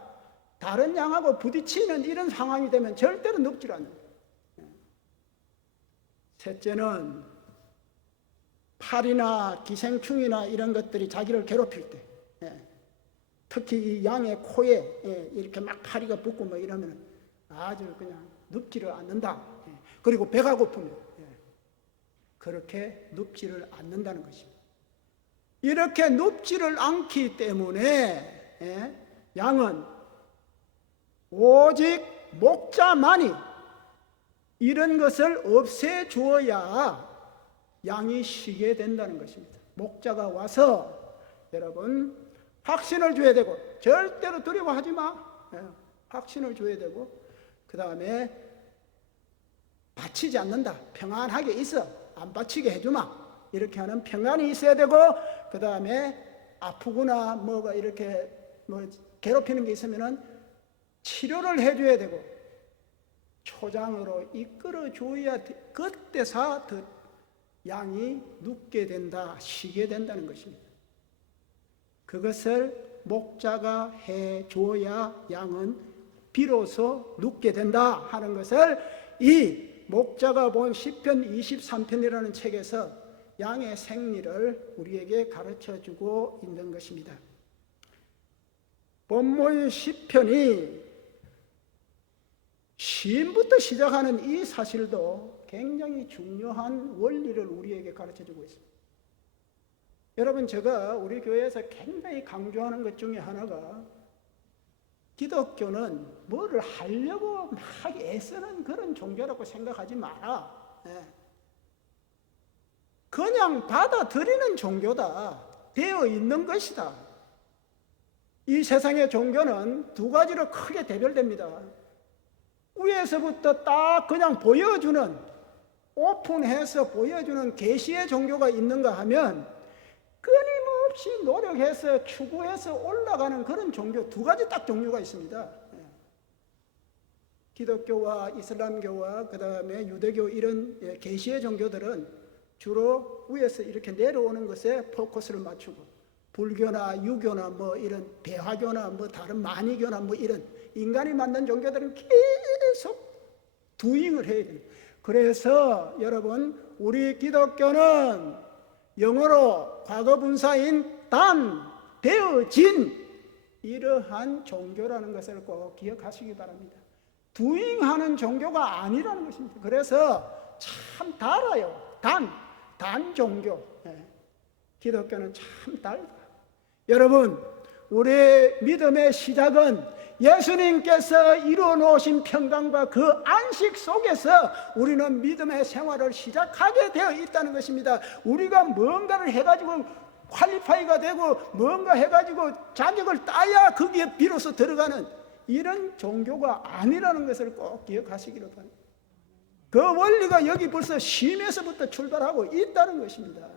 다른 양하고 부딪히는 이런 상황이 되면 절대로 눕지 않는다. 셋째는 파리나 기생충이나 이런 것들이 자기를 괴롭힐 때, 특히 이 양의 코에 이렇게 막 파리가 붙고 뭐 이러면 아주 그냥 눕지를 않는다. 그리고 배가 고프면 그렇게 눕지를 않는다는 것입니다. 이렇게 눕지를 않기 때문에 양은 오직 목자만이 이런 것을 없애주어야 양이 쉬게 된다는 것입니다. 목자가 와서 여러분 확신을 줘야 되고, 절대로 두려워하지 마. 확신을 줘야 되고, 그 다음에 다치지 않는다. 평안하게 있어. 안 다치게 해주마. 이렇게 하는 평안이 있어야 되고, 그 다음에 아프거나 뭐가 이렇게 괴롭히는 게 있으면은 치료를 해줘야 되고, 초장으로 이끌어줘야 그때서 더 양이 눕게 된다, 쉬게 된다는 것입니다. 그것을 목자가 해줘야 양은 비로소 눕게 된다 하는 것을 이 목자가 본 시편 23편이라는 책에서 양의 생리를 우리에게 가르쳐주고 있는 것입니다. 본문 시편이 쉼부터 시작하는 이 사실도 굉장히 중요한 원리를 우리에게 가르쳐주고 있습니다. 여러분, 제가 우리 교회에서 굉장히 강조하는 것 중에 하나가, 기독교는 뭐를 하려고 막 애쓰는 그런 종교라고 생각하지 마라. 그냥 받아들이는 종교다. 되어 있는 것이다. 이 세상의 종교는 2가지로 크게 대별됩니다. 위에서부터 딱 그냥 보여주는, 오픈해서 보여주는 계시의 종교가 있는가 하면 끊임없이 노력해서 추구해서 올라가는 그런 종교, 2가지 딱 종류가 있습니다. 기독교와 이슬람교와 그 다음에 유대교 이런 계시의 종교들은 주로 위에서 이렇게 내려오는 것에 포커스를 맞추고, 불교나 유교나 뭐 이런 배화교나 뭐 다른 만이교나 뭐 이런 인간이 만든 종교들은 계속 두잉을 해야 됩니다. 그래서 여러분, 우리 기독교는 영어로 과거분사인 단, 되어진 이러한 종교라는 것을 꼭 기억하시기 바랍니다. 두잉하는 종교가 아니라는 것입니다. 그래서 참 달아요. 단 종교. 기독교는 참 달다. 여러분, 우리의 믿음의 시작은 예수님께서 이루어 놓으신 평강과 그 안식 속에서 우리는 믿음의 생활을 시작하게 되어 있다는 것입니다. 우리가 뭔가를 해가지고 퀄리파이가 되고 뭔가 해가지고 자격을 따야 거기에 비로소 들어가는 이런 종교가 아니라는 것을 꼭 기억하시기를 바랍니다. 그 원리가 여기 벌써 쉼에서부터 출발하고 있다는 것입니다.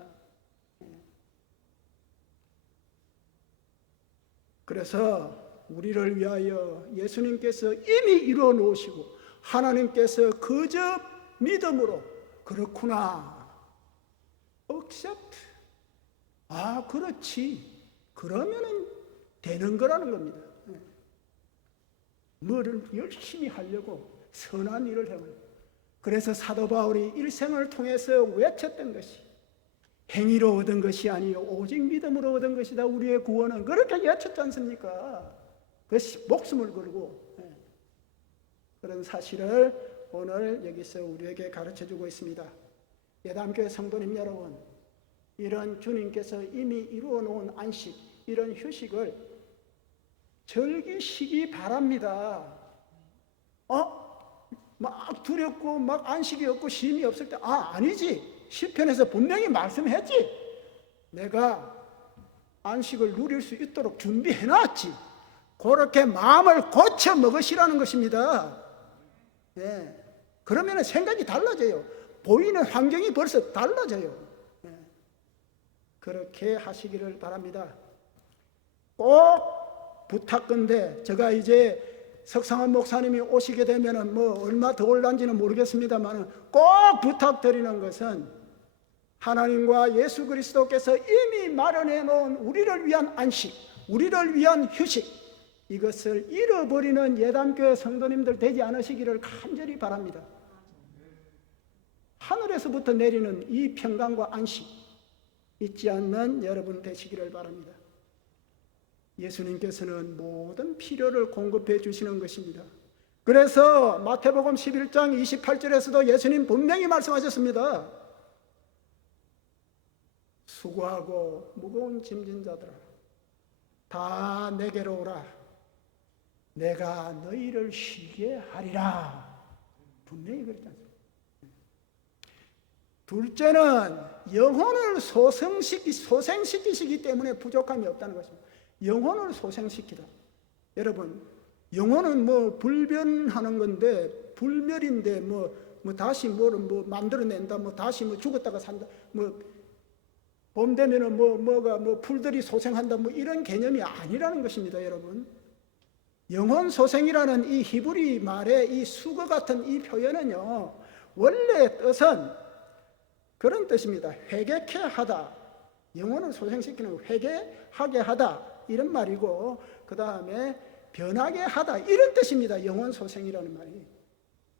그래서 우리를 위하여 예수님께서 이미 이루어 놓으시고, 하나님께서 그저 믿음으로 그렇구나, accept, 그렇지, 그러면은 되는 거라는 겁니다. 뭐를 열심히 하려고 선한 일을 해요. 그래서 사도 바울이 일생을 통해서 외쳤던 것이 행위로 얻은 것이 아니요 오직 믿음으로 얻은 것이다. 우리의 구원은 그렇게 외쳤지 않습니까? 그 목숨을 걸고 그런 사실을 오늘 여기서 우리에게 가르쳐주고 있습니다. 예담교회 성도님 여러분, 이런 주님께서 이미 이루어 놓은 안식, 이런 휴식을 즐기시기 바랍니다. 막 두렵고 막 안식이 없고 쉼이 없을 때 아니지. 시편에서 분명히 말씀했지. 내가 안식을 누릴 수 있도록 준비해놨지. 그렇게 마음을 고쳐 먹으시라는 것입니다. 그러면 생각이 달라져요. 보이는 환경이 벌써 달라져요. 그렇게 하시기를 바랍니다. 꼭 부탁건대, 제가 이제 석상원 목사님이 오시게 되면은 얼마 더 올란지는 모르겠습니다만 꼭 부탁드리는 것은 하나님과 예수 그리스도께서 이미 마련해 놓은 우리를 위한 안식, 우리를 위한 휴식, 이것을 잃어버리는 예담교회 성도님들 되지 않으시기를 간절히 바랍니다. 하늘에서부터 내리는 이 평강과 안식 잊지 않는 여러분 되시기를 바랍니다. 예수님께서는 모든 필요를 공급해 주시는 것입니다. 그래서 마태복음 11장 28절에서도 예수님 분명히 말씀하셨습니다. 수고하고 무거운 짐진 자들아 다 내게로 오라. 내가 너희를 쉬게 하리라. 분명히 그랬지 않습니까? 둘째는 영혼을 소생시키시기 때문에 부족함이 없다는 것입니다. 영혼을 소생시키다. 여러분, 영혼은 불변하는 건데, 불멸인데, 다시 뭐를 만들어낸다, 다시 죽었다가 산다, 봄 되면은 풀들이 소생한다, 이런 개념이 아니라는 것입니다, 여러분. 영혼 소생이라는 이 히브리 말의 이 수거 같은 이 표현은요, 원래 뜻은 그런 뜻입니다. 회개케 하다. 영혼을 소생시키는 회개하게 하다. 이런 말이고, 그 다음에 변하게 하다. 이런 뜻입니다. 영혼 소생이라는 말이.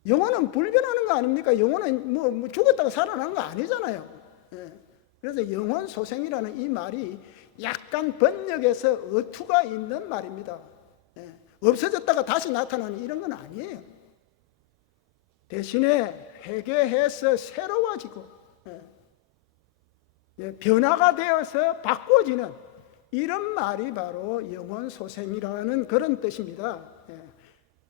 영혼은 불변하는 거 아닙니까? 영혼은 죽었다가 살아나는 거 아니잖아요. 그래서 영혼 소생이라는 이 말이 약간 번역에서 어투가 있는 말입니다. 없어졌다가 다시 나타나는 이런 건 아니에요. 대신에 회개해서 새로워지고 변화가 되어서 바꿔지는 이런 말이 바로 영혼 소생이라는 그런 뜻입니다.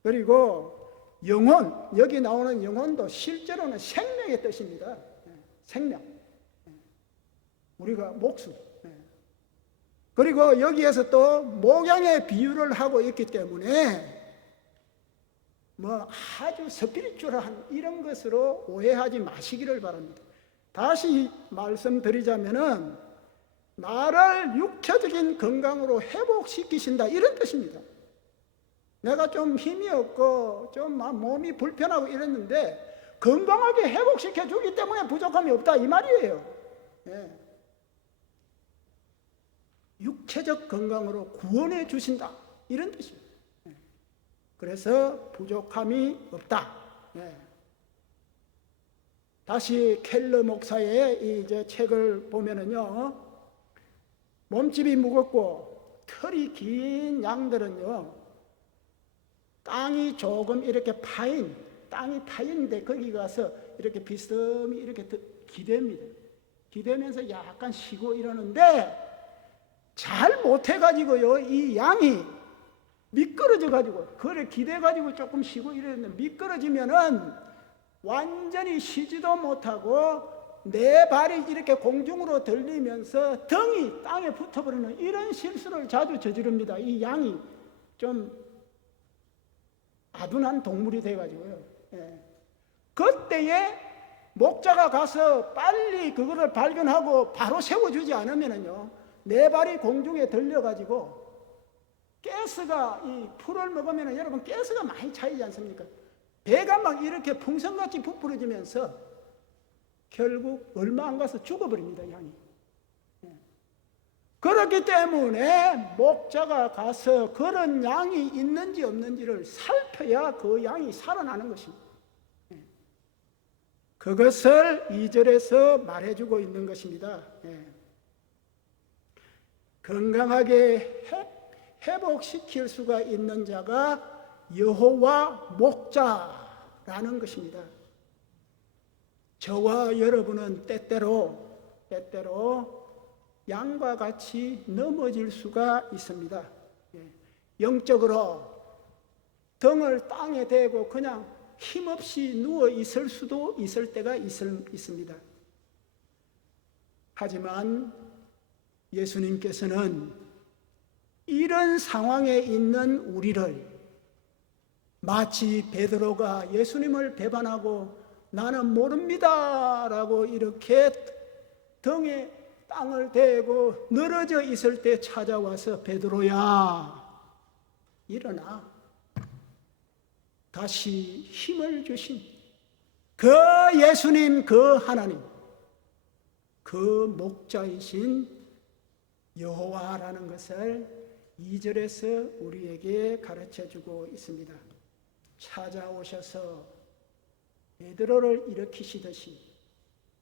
그리고 영혼, 여기 나오는 영혼도 실제로는 생명의 뜻입니다. 생명. 우리가 목숨. 그리고 여기에서 또 목양의 비유를 하고 있기 때문에 아주 스피리추얼한 이런 것으로 오해하지 마시기를 바랍니다. 다시 말씀드리자면은 나를 육체적인 건강으로 회복시키신다 이런 뜻입니다. 내가 좀 힘이 없고 좀 몸이 불편하고 이랬는데 건강하게 회복시켜 주기 때문에 부족함이 없다 이 말이에요. 육체적 건강으로 구원해 주신다 이런 뜻입니다. 그래서 부족함이 없다. 다시 켈러 목사의 이제 책을 보면은요, 몸집이 무겁고 털이 긴 양들은요, 땅이 조금 이렇게 땅이 파인데 거기 가서 이렇게 비스듬히 이렇게 기댑니다. 기대면서 약간 쉬고 이러는데 잘 못해가지고요, 이 양이 미끄러져가지고, 그래 기대가지고 조금 쉬고 이랬는데 미끄러지면은 완전히 쉬지도 못하고 내 발이 이렇게 공중으로 들리면서 등이 땅에 붙어버리는 이런 실수를 자주 저지릅니다. 이 양이 좀 아둔한 동물이 돼가지고요. 그때에 목자가 가서 빨리 그거를 발견하고 바로 세워주지 않으면은요, 내 발이 공중에 들려가지고 가스가 이 풀을 먹으면 여러분 가스가 많이 차이지 않습니까? 배가 막 이렇게 풍선같이 부풀어지면서 결국 얼마 안 가서 죽어버립니다, 양이. 그렇기 때문에 목자가 가서 그런 양이 있는지 없는지를 살펴야 그 양이 살아나는 것입니다. 그것을 2절에서 말해주고 있는 것입니다. 건강하게 회복시킬 수가 있는 자가 여호와 목자라는 것입니다. 저와 여러분은 때때로 양과 같이 넘어질 수가 있습니다. 영적으로 등을 땅에 대고 그냥 힘없이 누워 있을 수도 있을 때가 있습니다. 하지만 예수님께서는 이런 상황에 있는 우리를 마치 베드로가 예수님을 배반하고 나는 모릅니다 라고 이렇게 등에 땅을 대고 늘어져 있을 때 찾아와서 베드로야 일어나 다시 힘을 주신 그 예수님, 그 하나님, 그 목자이신 여호와라는 것을 2절에서 우리에게 가르쳐주고 있습니다. 찾아오셔서 베드로를 일으키시듯이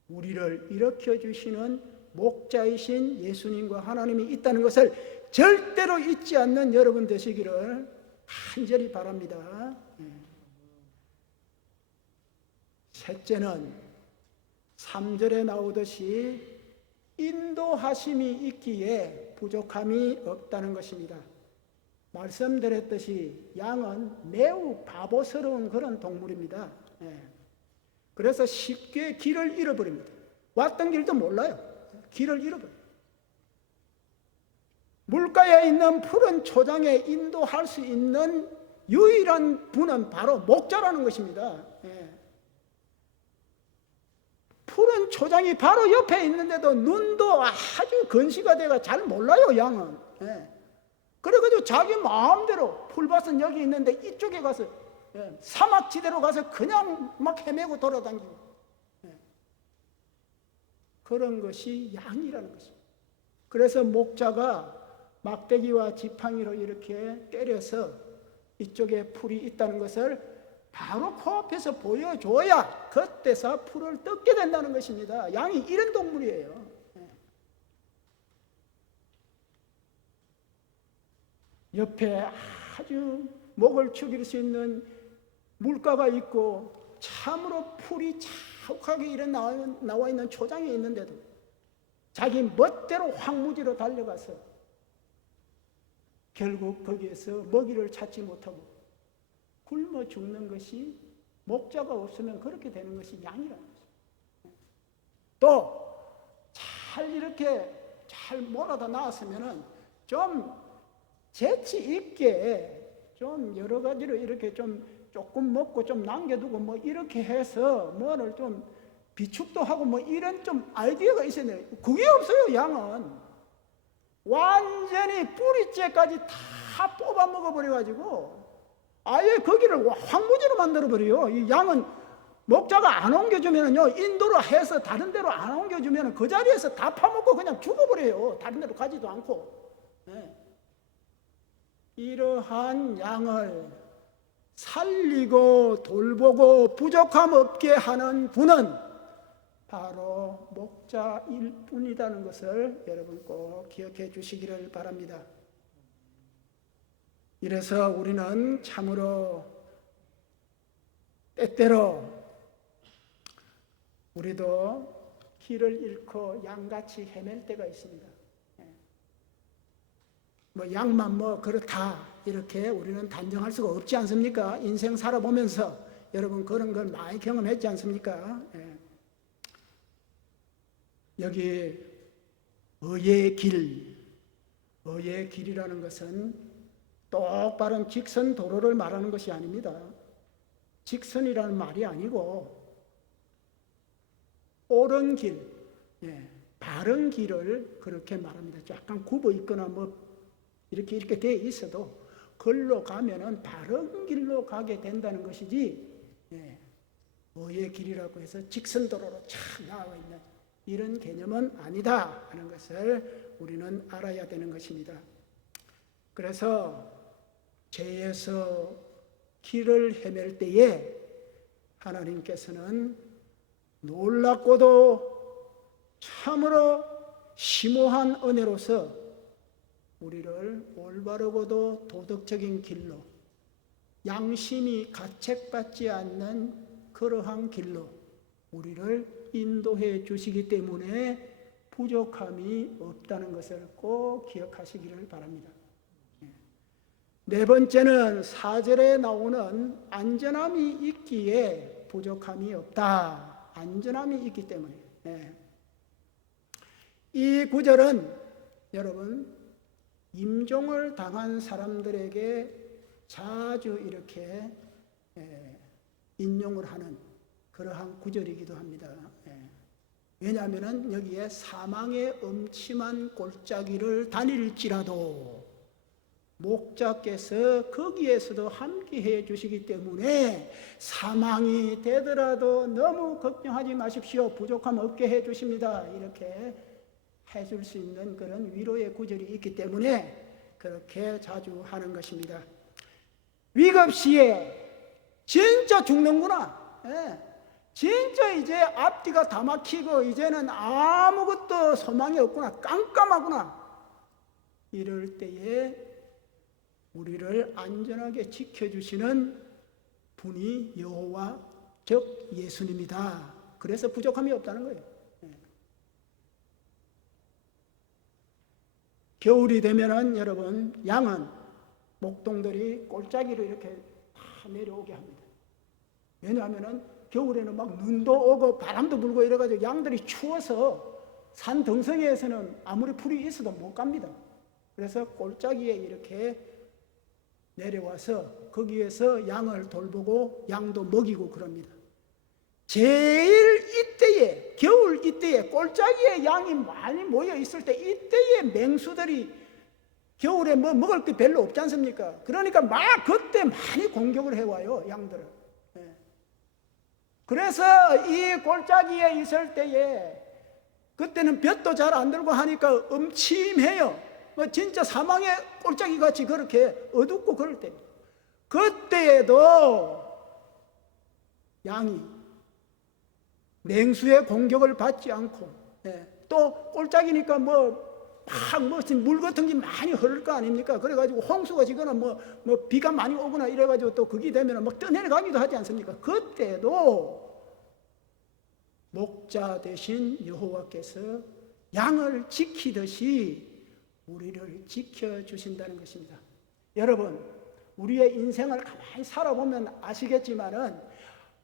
우리를 일으켜주시는 목자이신 예수님과 하나님이 있다는 것을 절대로 잊지 않는 여러분 되시기를 간절히 바랍니다. 셋째는 3절에 나오듯이 인도하심이 있기에 부족함이 없다는 것입니다. 말씀드렸듯이 양은 매우 바보스러운 그런 동물입니다. 그래서 쉽게 길을 잃어버립니다. 왔던 길도 몰라요. 길을 잃어버려요. 물가에 있는 푸른 초장에 인도할 수 있는 유일한 분은 바로 목자라는 것입니다. 푸른 초장이 바로 옆에 있는데도 눈도 아주 건시가 돼가 잘 몰라요, 양은. 그래가지고 자기 마음대로 풀밭은 여기 있는데 이쪽에 가서 사막지대로 가서 그냥 막 헤매고 돌아다니고 그런 것이 양이라는 것입니다. 그래서 목자가 막대기와 지팡이로 이렇게 때려서 이쪽에 풀이 있다는 것을 바로 코앞에서 보여줘야 그때서 풀을 뜯게 된다는 것입니다. 양이 이런 동물이에요. 옆에 아주 목을 축일 수 있는 물가가 있고 참으로 풀이 자욱하게 이런 나와 있는 초장이 있는데도 자기 멋대로 황무지로 달려가서 결국 거기에서 먹이를 찾지 못하고 굶어 죽는 것이 목자가 없으면 그렇게 되는 것이 양이라는 것입니다. 또 잘 이렇게 잘 몰아다 나왔으면은 좀 재치 있게 좀 여러 가지로 이렇게 좀 조금 먹고 좀 남겨두고 뭐 이렇게 해서 뭐를 좀 비축도 하고 뭐 이런 좀 아이디어가 있어야 돼요. 그게 없어요, 양은. 완전히 뿌리째까지 다 뽑아 먹어버려가지고 아예 거기를 황무지로 만들어버려요. 이 양은 목자가 안 옮겨주면요, 인도로 해서 다른 데로 안 옮겨주면 그 자리에서 다 파먹고 그냥 죽어버려요. 다른 데로 가지도 않고. 이러한 양을 살리고 돌보고 부족함 없게 하는 분은 바로 목자일 뿐이라는 것을 여러분 꼭 기억해 주시기를 바랍니다. 이래서 우리는 참으로 때때로 우리도 길을 잃고 양같이 헤맬 때가 있습니다. 뭐 양만 뭐 그렇다 이렇게 우리는 단정할 수가 없지 않습니까? 인생 살아보면서 여러분 그런 걸 많이 경험했지 않습니까? 여기 의의 길이라는 것은 똑바른 직선 도로를 말하는 것이 아닙니다. 직선이라는 말이 아니고 옳은 길, 바른 길을 그렇게 말합니다. 약간 굽어 있거나 뭐 이렇게 돼 있어도 걸로 가면은 바른 길로 가게 된다는 것이지, 의의 길이라고 해서 직선 도로로 착 나와 있는 이런 개념은 아니다 하는 것을 우리는 알아야 되는 것입니다. 그래서 죄에서 길을 헤맬 때에 하나님께서는 놀랍고도 참으로 심오한 은혜로서 우리를 올바르고도 도덕적인 길로, 양심이 가책받지 않는 그러한 길로 우리를 인도해 주시기 때문에 부족함이 없다는 것을 꼭 기억하시기를 바랍니다. 네 번째는 4절에 나오는 안전함이 있기에 부족함이 없다. 안전함이 있기 때문에. 이 구절은 여러분 임종을 당한 사람들에게 자주 이렇게 인용을 하는 그러한 구절이기도 합니다. 왜냐하면 여기에 사망의 음침한 골짜기를 다닐지라도 목자께서 거기에서도 함께해 주시기 때문에 사망이 되더라도 너무 걱정하지 마십시오. 부족함 없게 해 주십니다. 이렇게 해줄 수 있는 그런 위로의 구절이 있기 때문에 그렇게 자주 하는 것입니다. 위급시에 진짜 죽는구나. 진짜 이제 앞뒤가 다 막히고 이제는 아무것도 소망이 없구나. 깜깜하구나. 이럴 때에 우리를 안전하게 지켜주시는 분이 여호와 즉 예수님이다. 그래서 부족함이 없다는 거예요. 겨울이 되면은 여러분 양은 목동들이 골짜기로 이렇게 다 내려오게 합니다. 왜냐하면은 겨울에는 막 눈도 오고 바람도 불고 이래가지고 양들이 추워서 산 덩성이에서는 아무리 풀이 있어도 못 갑니다. 그래서 골짜기에 이렇게 내려와서 거기에서 양을 돌보고 양도 먹이고 그럽니다. 제일 이때에 겨울 이때에 골짜기에 양이 많이 모여 있을 때 이때에 맹수들이 겨울에 뭐 먹을 게 별로 없지 않습니까? 그러니까 막 그때 많이 공격을 해와요 양들을. 그래서 이 골짜기에 있을 때에 그때는 볕도 잘 안 들고 하니까 음침해요. 뭐 진짜 사망의 골짜기 같이 그렇게 어둡고 그럴 때 그때에도 양이 맹수의 공격을 받지 않고 또 골짜기니까 무슨 물 같은 게 많이 흐를 거 아닙니까? 그래가지고 홍수가 지거나 뭐 비가 많이 오거나 이래가지고 또 그게 되면 막 떠내려가기도 하지 않습니까? 그때도 목자 대신 여호와께서 양을 지키듯이 우리를 지켜주신다는 것입니다. 여러분, 우리의 인생을 가만히 살아보면 아시겠지만은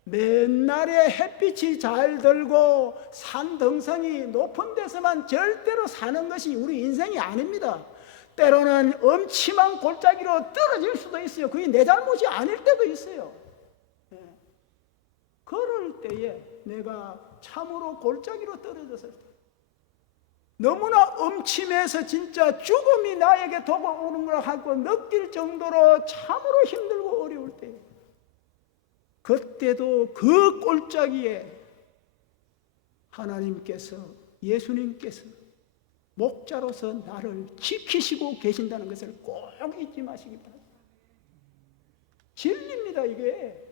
맨날에 햇빛이 잘 들고 산 덩성이 높은 데서만 절대로 사는 것이 우리 인생이 아닙니다. 때로는 엄침한 골짜기로 떨어질 수도 있어요. 그게 내 잘못이 아닐 때도 있어요. 그럴 때에 내가 참으로 골짜기로 떨어졌을 때 너무나 음침해서 진짜 죽음이 나에게 도가오는 걸 하고 느낄 정도로 참으로 힘들고 어려울 때 그때도 그 골짜기에 하나님께서 예수님께서 목자로서 나를 지키시고 계신다는 것을 꼭 잊지 마시기 바랍니다. 진리입니다 이게.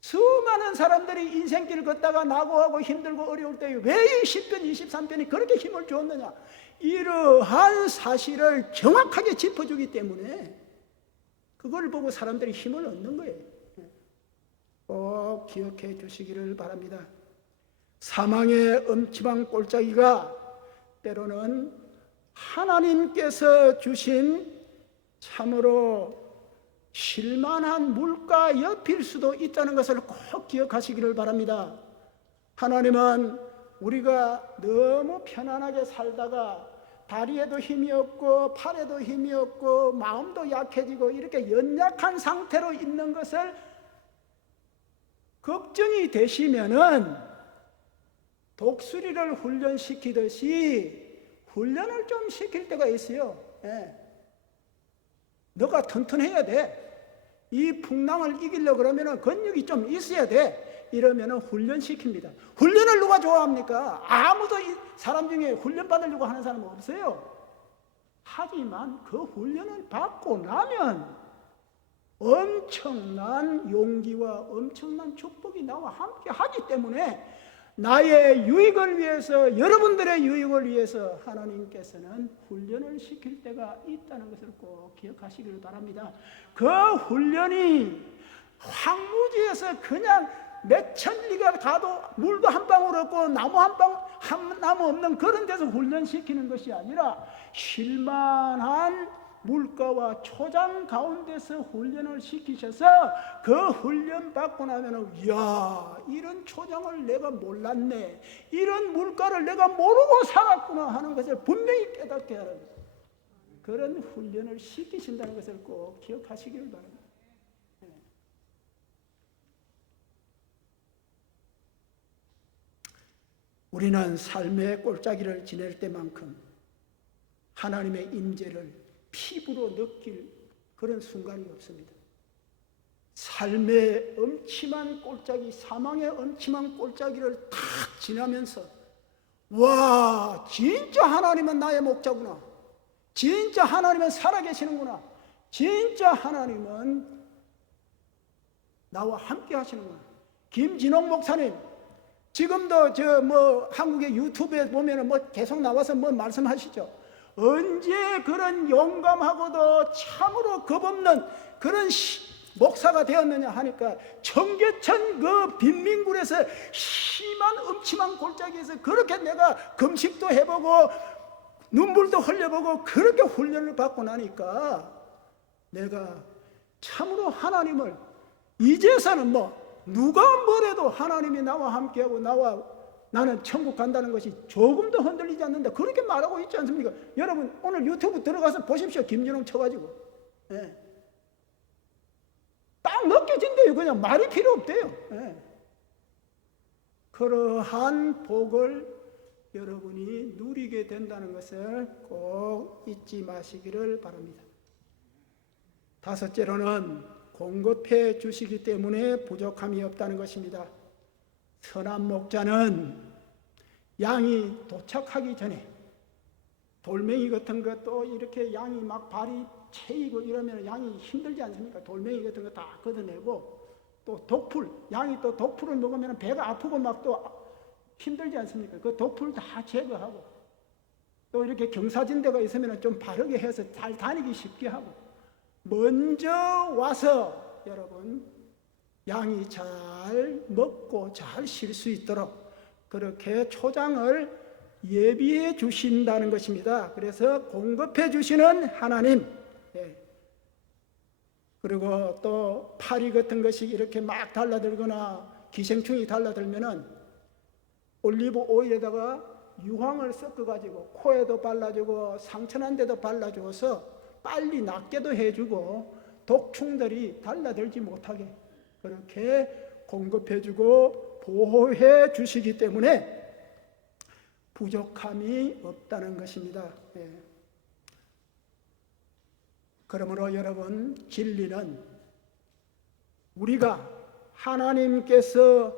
수많은 사람들이 인생길을 걷다가 낙오하고 힘들고 어려울 때 왜 이 10편 23편이 그렇게 힘을 주었느냐, 이러한 사실을 정확하게 짚어주기 때문에 그걸 보고 사람들이 힘을 얻는 거예요. 꼭 기억해 주시기를 바랍니다. 사망의 음침한 골짜기가 때로는 하나님께서 주신 참으로 실만한 물가 옆일 수도 있다는 것을 꼭 기억하시기를 바랍니다. 하나님은 우리가 너무 편안하게 살다가 다리에도 힘이 없고 팔에도 힘이 없고 마음도 약해지고 이렇게 연약한 상태로 있는 것을 걱정이 되시면은 독수리를 훈련시키듯이 훈련을 좀 시킬 때가 있어요. 너가 튼튼해야 돼. 이 풍랑을 이기려고 그러면 근육이 좀 있어야 돼. 이러면 훈련시킵니다. 훈련을 누가 좋아합니까? 아무도 사람 중에 훈련 받으려고 하는 사람은 없어요. 하지만 그 훈련을 받고 나면 엄청난 용기와 엄청난 축복이 나와 함께 하기 때문에 나의 유익을 위해서, 여러분들의 유익을 위해서 하나님께서는 훈련을 시킬 때가 있다는 것을 꼭 기억하시기를 바랍니다. 그 훈련이 황무지에서 그냥 몇천 리가 가도 물도 한 방울 없고 나무 한 나무 없는 그런 데서 훈련시키는 것이 아니라 쉴만한 물가와 초장 가운데서 훈련을 시키셔서 그 훈련 받고 나면은, 이야, 이런 초장을 내가 몰랐네, 이런 물가를 내가 모르고 살았구나 하는 것을 분명히 깨닫게 하는 그런 훈련을 시키신다는 것을 꼭 기억하시기를 바랍니다. 우리는 삶의 꼴짜기를 지낼 때만큼 하나님의 임재를 피부로 느낄 그런 순간이 없습니다. 삶의 엄침한 꼴짜기, 사망의 엄침한 꼴짜기를 탁 지나면서, 와, 진짜 하나님은 나의 목자구나, 진짜 하나님은 살아계시는구나, 진짜 하나님은 나와 함께 하시는구나. 김진홍 목사님, 지금도 한국의 유튜브에 보면은 계속 나와서 말씀하시죠. 언제 그런 용감하고도 참으로 겁없는 그런 목사가 되었느냐 하니까, 청계천 그 빈민굴에서 심한 엄침한 골짜기에서 그렇게 내가 금식도 해보고 눈물도 흘려보고 그렇게 훈련을 받고 나니까 내가 참으로 하나님을, 이제서는 누가 뭐래도 하나님이 나와 함께하고 나는 천국 간다는 것이 조금도 흔들리지 않는다, 그렇게 말하고 있지 않습니까? 여러분 오늘 유튜브 들어가서 보십시오. 김진홍 쳐가지고, 예. 딱 느껴진대요. 그냥 말이 필요 없대요. 예. 그러한 복을 여러분이 누리게 된다는 것을 꼭 잊지 마시기를 바랍니다. 다섯째로는 공급해 주시기 때문에 부족함이 없다는 것입니다. 선한 목자는 양이 도착하기 전에 돌멩이 같은 것도 이렇게 양이 막 발이 채이고 이러면 양이 힘들지 않습니까? 돌멩이 같은 거 다 걷어내고, 또 독풀, 양이 또 독풀을 먹으면 배가 아프고 막 또 힘들지 않습니까? 그 독풀 다 제거하고, 또 이렇게 경사진 데가 있으면 좀 바르게 해서 잘 다니기 쉽게 하고, 먼저 와서 여러분 양이 잘 먹고 잘 쉴 수 있도록 그렇게 초장을 예비해 주신다는 것입니다. 그래서 공급해 주시는 하나님, 그리고 또 파리 같은 것이 이렇게 막 달라들거나 기생충이 달라들면은 올리브 오일에다가 유황을 섞어가지고 코에도 발라주고 상처난 데도 발라줘서 빨리 낫게도 해주고 독충들이 달라들지 못하게 그렇게 공급해주고 보호해 주시기 때문에 부족함이 없다는 것입니다. 그러므로 여러분, 진리는 우리가 하나님께서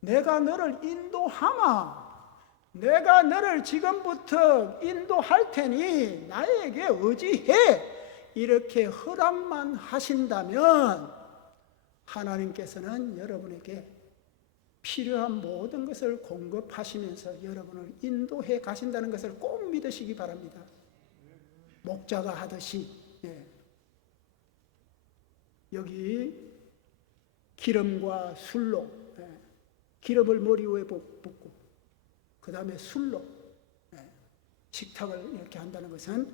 내가 너를 인도하마, 내가 너를 지금부터 인도할 테니 나에게 의지해, 이렇게 허락만 하신다면 하나님께서는 여러분에게 필요한 모든 것을 공급하시면서 여러분을 인도해 가신다는 것을 꼭 믿으시기 바랍니다. 목자가 하듯이, 여기 기름과 술로, 기름을 머리 위에 붓고 그 다음에 술로 식탁을 이렇게 한다는 것은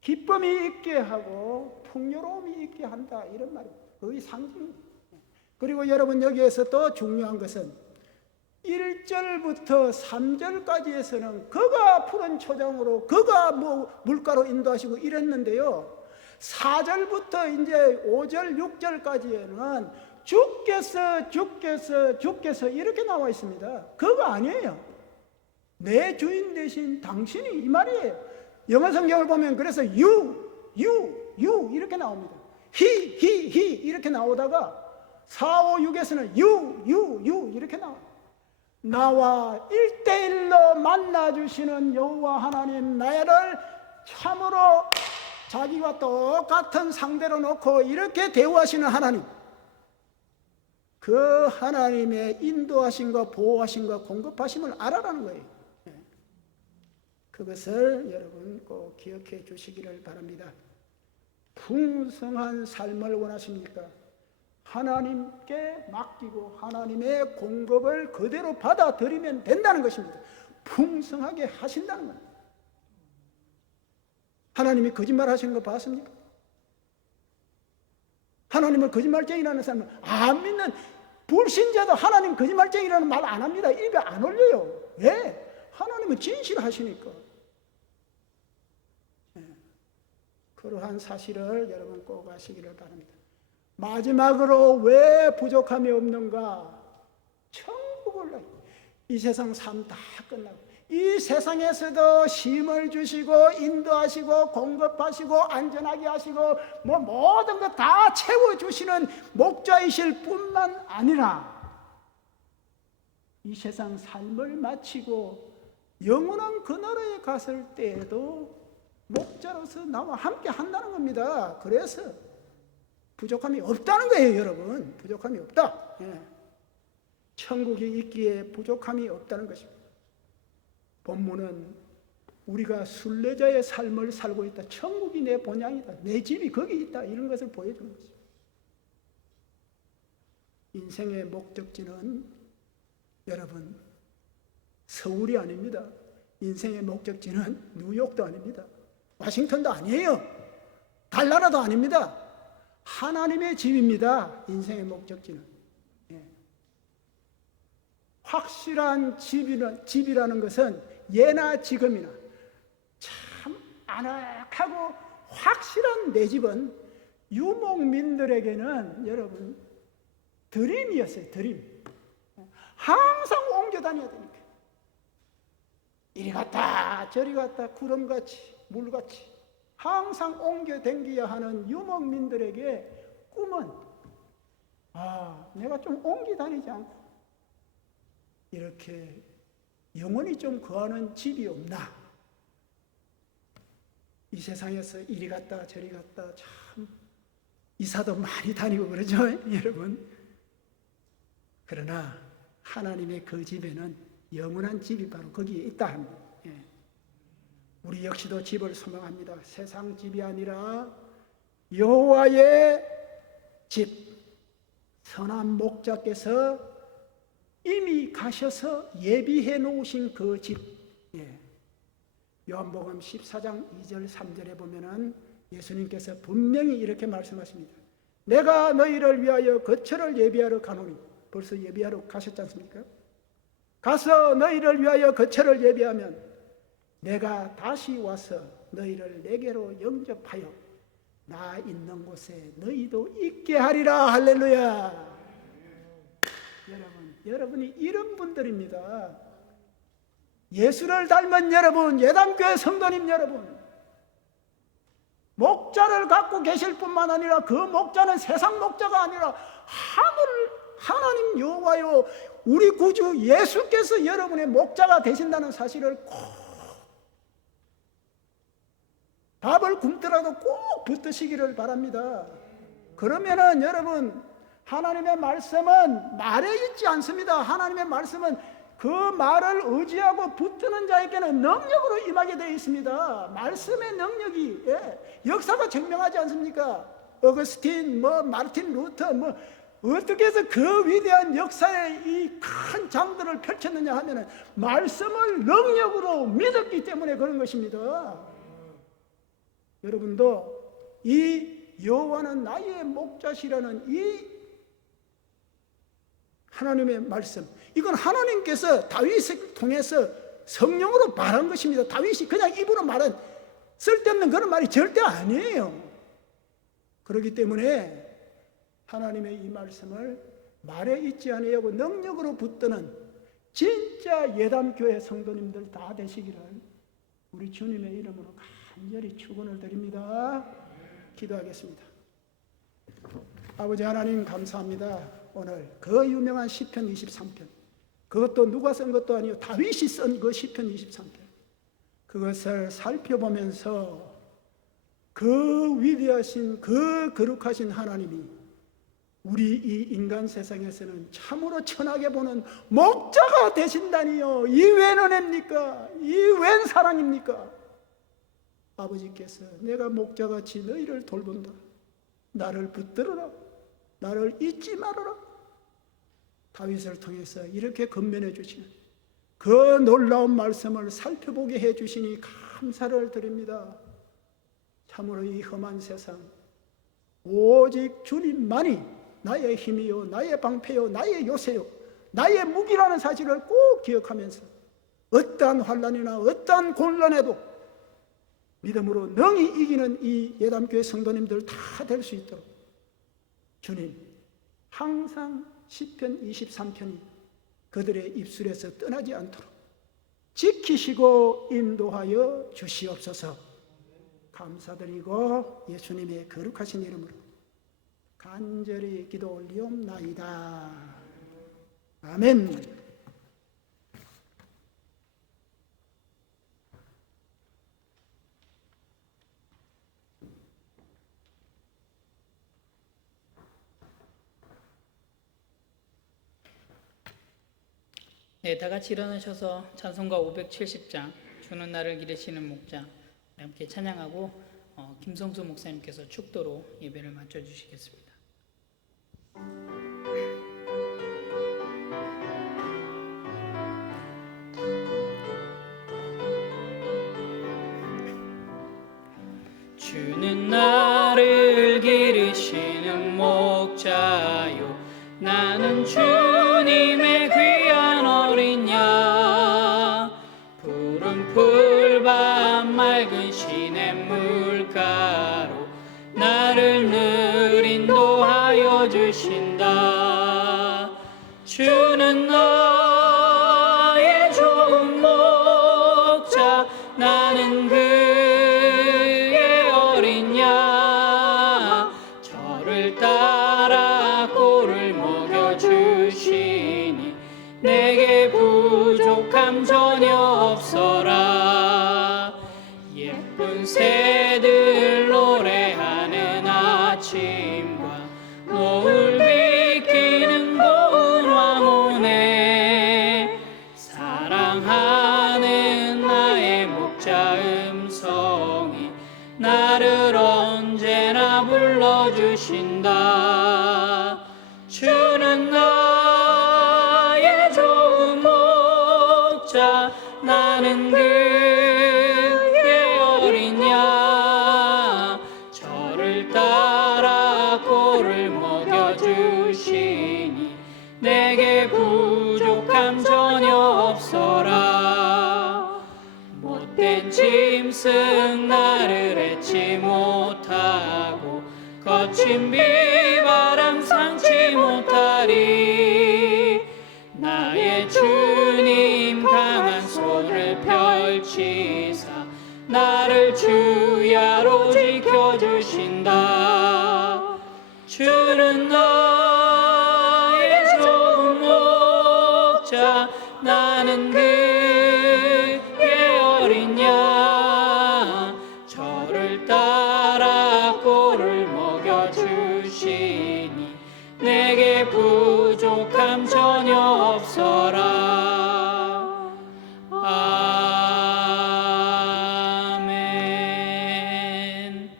기쁨이 있게 하고 풍요로움이 있게 한다, 이런 말입니다. 거의 상징입니다. 그리고 여러분, 여기에서 또 중요한 것은 1절부터 3절까지에서는 그가 푸른 초장으로 그가 물가로 인도하시고 이랬는데요, 4절부터 이제 5절 6절까지에는 주께서 이렇게 나와 있습니다. 그거 아니에요. 내 주인 대신 당신이, 이 말이에요. 영어 성경을 보면 그래서 you 이렇게 나옵니다. he 이렇게 나오다가 4, 5, 6에서는 you 이렇게 나와요. 나와 1대1로 만나주시는 여호와 하나님, 나를 참으로 자기와 똑같은 상대로 놓고 이렇게 대우하시는 하나님, 그 하나님의 인도하심과 보호하심과 공급하심을 알아라는 거예요. 그것을 여러분 꼭 기억해 주시기를 바랍니다. 풍성한 삶을 원하십니까? 하나님께 맡기고 하나님의 공급을 그대로 받아들이면 된다는 것입니다. 풍성하게 하신다는 겁니다. 하나님이 거짓말 하시는 거 봤습니까? 하나님을 거짓말쟁이라는 사람은 안 믿는 불신자도 하나님 거짓말쟁이라는 말 안 합니다. 입에 안 올려요. 왜? 하나님은 진실하시니까. 그러한 사실을 여러분 꼭 아시기를 바랍니다. 마지막으로 왜 부족함이 없는가? 천국을 이 세상 삶 다 끝나고 이 세상에서도 힘을 주시고 인도하시고 공급하시고 안전하게 하시고 뭐 모든 것 다 채워주시는 목자이실 뿐만 아니라 이 세상 삶을 마치고 영원한 그 나라에 갔을 때에도 목자로서 나와 함께 한다는 겁니다. 그래서 부족함이 없다는 거예요, 여러분. 부족함이 없다. 천국이 있기에 부족함이 없다는 것입니다. 본문은 우리가 순례자의 삶을 살고 있다. 천국이 내 본향이다. 내 집이 거기 있다. 이런 것을 보여주는 것입니다. 인생의 목적지는 여러분 서울이 아닙니다. 인생의 목적지는 뉴욕도 아닙니다. 와싱턴도 아니에요. 달나라도 아닙니다. 하나님의 집입니다. 인생의 목적지는. 확실한 집이라는 것은 예나 지금이나 참 아늑하고 확실한 내 집은 유목민들에게는 여러분 드림이었어요. 드림. 항상 옮겨 다녀야 되니까. 이리 갔다 저리 갔다 구름같이 물같이 항상 옮겨 다녀야 하는 유목민들에게 꿈은 내가 좀 옮겨 다니지 않고 이렇게 영원히 좀 거하는 집이 없나? 이 세상에서 이리 갔다 저리 갔다 참 이사도 많이 다니고 그러죠, 여러분. 그러나 하나님의 그 집에는 영원한 집이 바로 거기에 있다 합니다. 우리 역시도 집을 소망합니다. 세상 집이 아니라 여호와의 집, 선한 목자께서 이미 가셔서 예비해 놓으신 그 집. 요한복음 14장 2절 3절에 보면은 예수님께서 분명히 이렇게 말씀하십니다. 내가 너희를 위하여 거처를 예비하러 가노니. 벌써 예비하러 가셨지 않습니까? 가서 너희를 위하여 거처를 예비하면 내가 다시 와서 너희를 내게로 영접하여 나 있는 곳에 너희도 있게 하리라. 할렐루야. 여러분이 이런 분들입니다. 예수를 닮은 여러분, 예담교회 성도님 여러분, 목자를 갖고 계실 뿐만 아니라 그 목자는 세상 목자가 아니라 하나님 여호와요 우리 구주 예수께서 여러분의 목자가 되신다는 사실을 꼭 밥을 굶더라도 꼭 붙드시기를 바랍니다. 그러면은 여러분 하나님의 말씀은 말에 있지 않습니다. 하나님의 말씀은 그 말을 의지하고 붙드는 자에게는 능력으로 임하게 되어 있습니다. 말씀의 능력이 역사가 증명하지 않습니까? 어거스틴, 마르틴 루터, 어떻게 해서 그 위대한 역사의 이 큰 장들을 펼쳤느냐 하면은 말씀을 능력으로 믿었기 때문에 그런 것입니다. 여러분도 이 여호와는 나의 목자시라는 이 하나님의 말씀, 이건 하나님께서 다윗을 통해서 성령으로 말한 것입니다. 다윗이 그냥 입으로 말한 쓸데없는 그런 말이 절대 아니에요. 그렇기 때문에 하나님의 이 말씀을 말에 있지 아니하고 능력으로 붙드는 진짜 예담교회 성도님들 다 되시기를 우리 주님의 이름으로 간절히 축원을 드립니다. 기도하겠습니다. 아버지 하나님 감사합니다. 오늘 그 유명한 시편 23편, 그것도 누가 쓴 것도 아니고 다윗이 쓴 그 시편 23편, 그것을 살펴보면서 그 위대하신 그 거룩하신 하나님이 우리 이 인간 세상에서는 참으로 천하게 보는 목자가 되신다니요. 이 웬 은혜입니까? 이 웬 사랑입니까? 아버지께서 내가 목자같이 너희를 돌본다. 나를 붙들어라. 나를 잊지 말아라. 다윗을 통해서 이렇게 건면해 주시는 그 놀라운 말씀을 살펴보게 해 주시니 감사를 드립니다. 참으로 이 험한 세상 오직 주님만이 나의 힘이요, 나의 방패요, 나의 요새요, 나의 무기라는 사실을 꼭 기억하면서 어떠한 환난이나 어떠한 곤란에도 믿음으로 능히 이기는 이 예담교회 성도님들 다 될 수 있도록 주님 항상 시편 23편이 그들의 입술에서 떠나지 않도록 지키시고 인도하여 주시옵소서. 감사드리고 예수님의 거룩하신 이름으로 간절히 기도 올리옵나이다. 아멘. 네, 다 같이 일어나셔서 찬송가 570장 주는 나를 기르시는 목자 함께 찬양하고 김성수 목사님께서 축도로 예배를 마쳐주시겠습니다. 주는 나를 기르시는 목자요 나는 주님의 귀한 어린 양 푸른 풀밭 맑은 시냇물가로 나를 늘 인도하여 주신다. 주는 나의 좋은 목자 나는 그의 어린 양 저를 따라 꼴을 먹여주시니 내게 부족함 전혀 없어라. 예쁜 새들 노래하는 아침과 노을 비키는 고운 황혼에 사랑하는 나의 목자 음성이 나를 언제나 불러주신다. 주는 나의 좋은 목자 나는 그의 어린 양 저를 따라 꼴을 먹여주시니 내게 부족함 전혀 없어라. 못된 짐승 나를 잊지 못하고 거친 비바람 상치 못하리. 나의 주님 강한 손을 펼치사 나를 주야로 지켜주신다. 주는 나의 좋은 목자 나는 그의 어린 양 저를 따라 꼴을 먹여주시니 내게 부족함 전혀 없어라. 아멘.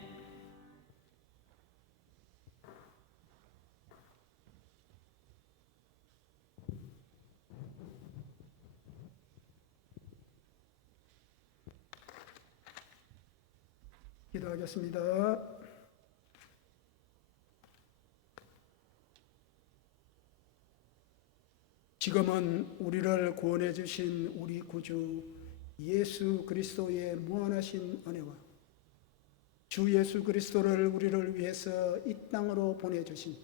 기도하겠습니다. 지금은 우리를 구원해 주신 우리 구주 예수 그리스도의 무한하신 은혜와 주 예수 그리스도를 우리를 위해서 이 땅으로 보내주신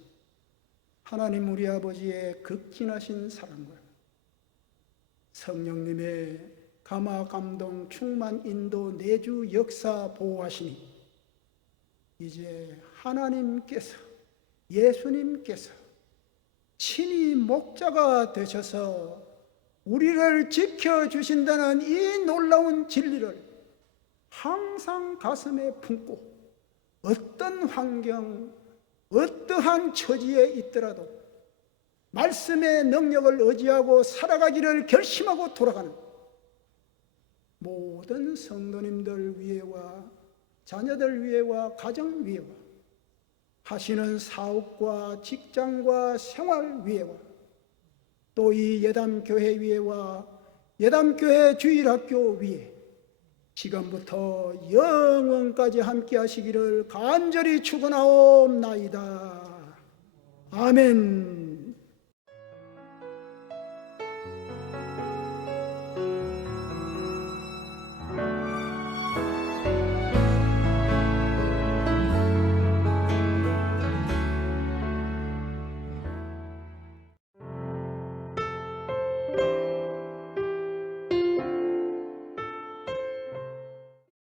하나님 우리 아버지의 극진하신 사랑과 성령님의 감화 감동 충만 인도 내주 역사 보호하시니 이제 하나님께서 예수님께서 친히 목자가 되셔서 우리를 지켜주신다는 이 놀라운 진리를 항상 가슴에 품고 어떤 환경, 어떠한 처지에 있더라도 말씀의 능력을 의지하고 살아가기를 결심하고 돌아가는 모든 성도님들 위에와 자녀들 위에와 가정 위에와 하시는 사업과 직장과 생활 위에와 또 이 예담교회 위에와 예담교회 주일학교 위에 지금부터 영원까지 함께 하시기를 간절히 축원하옵나이다. 아멘.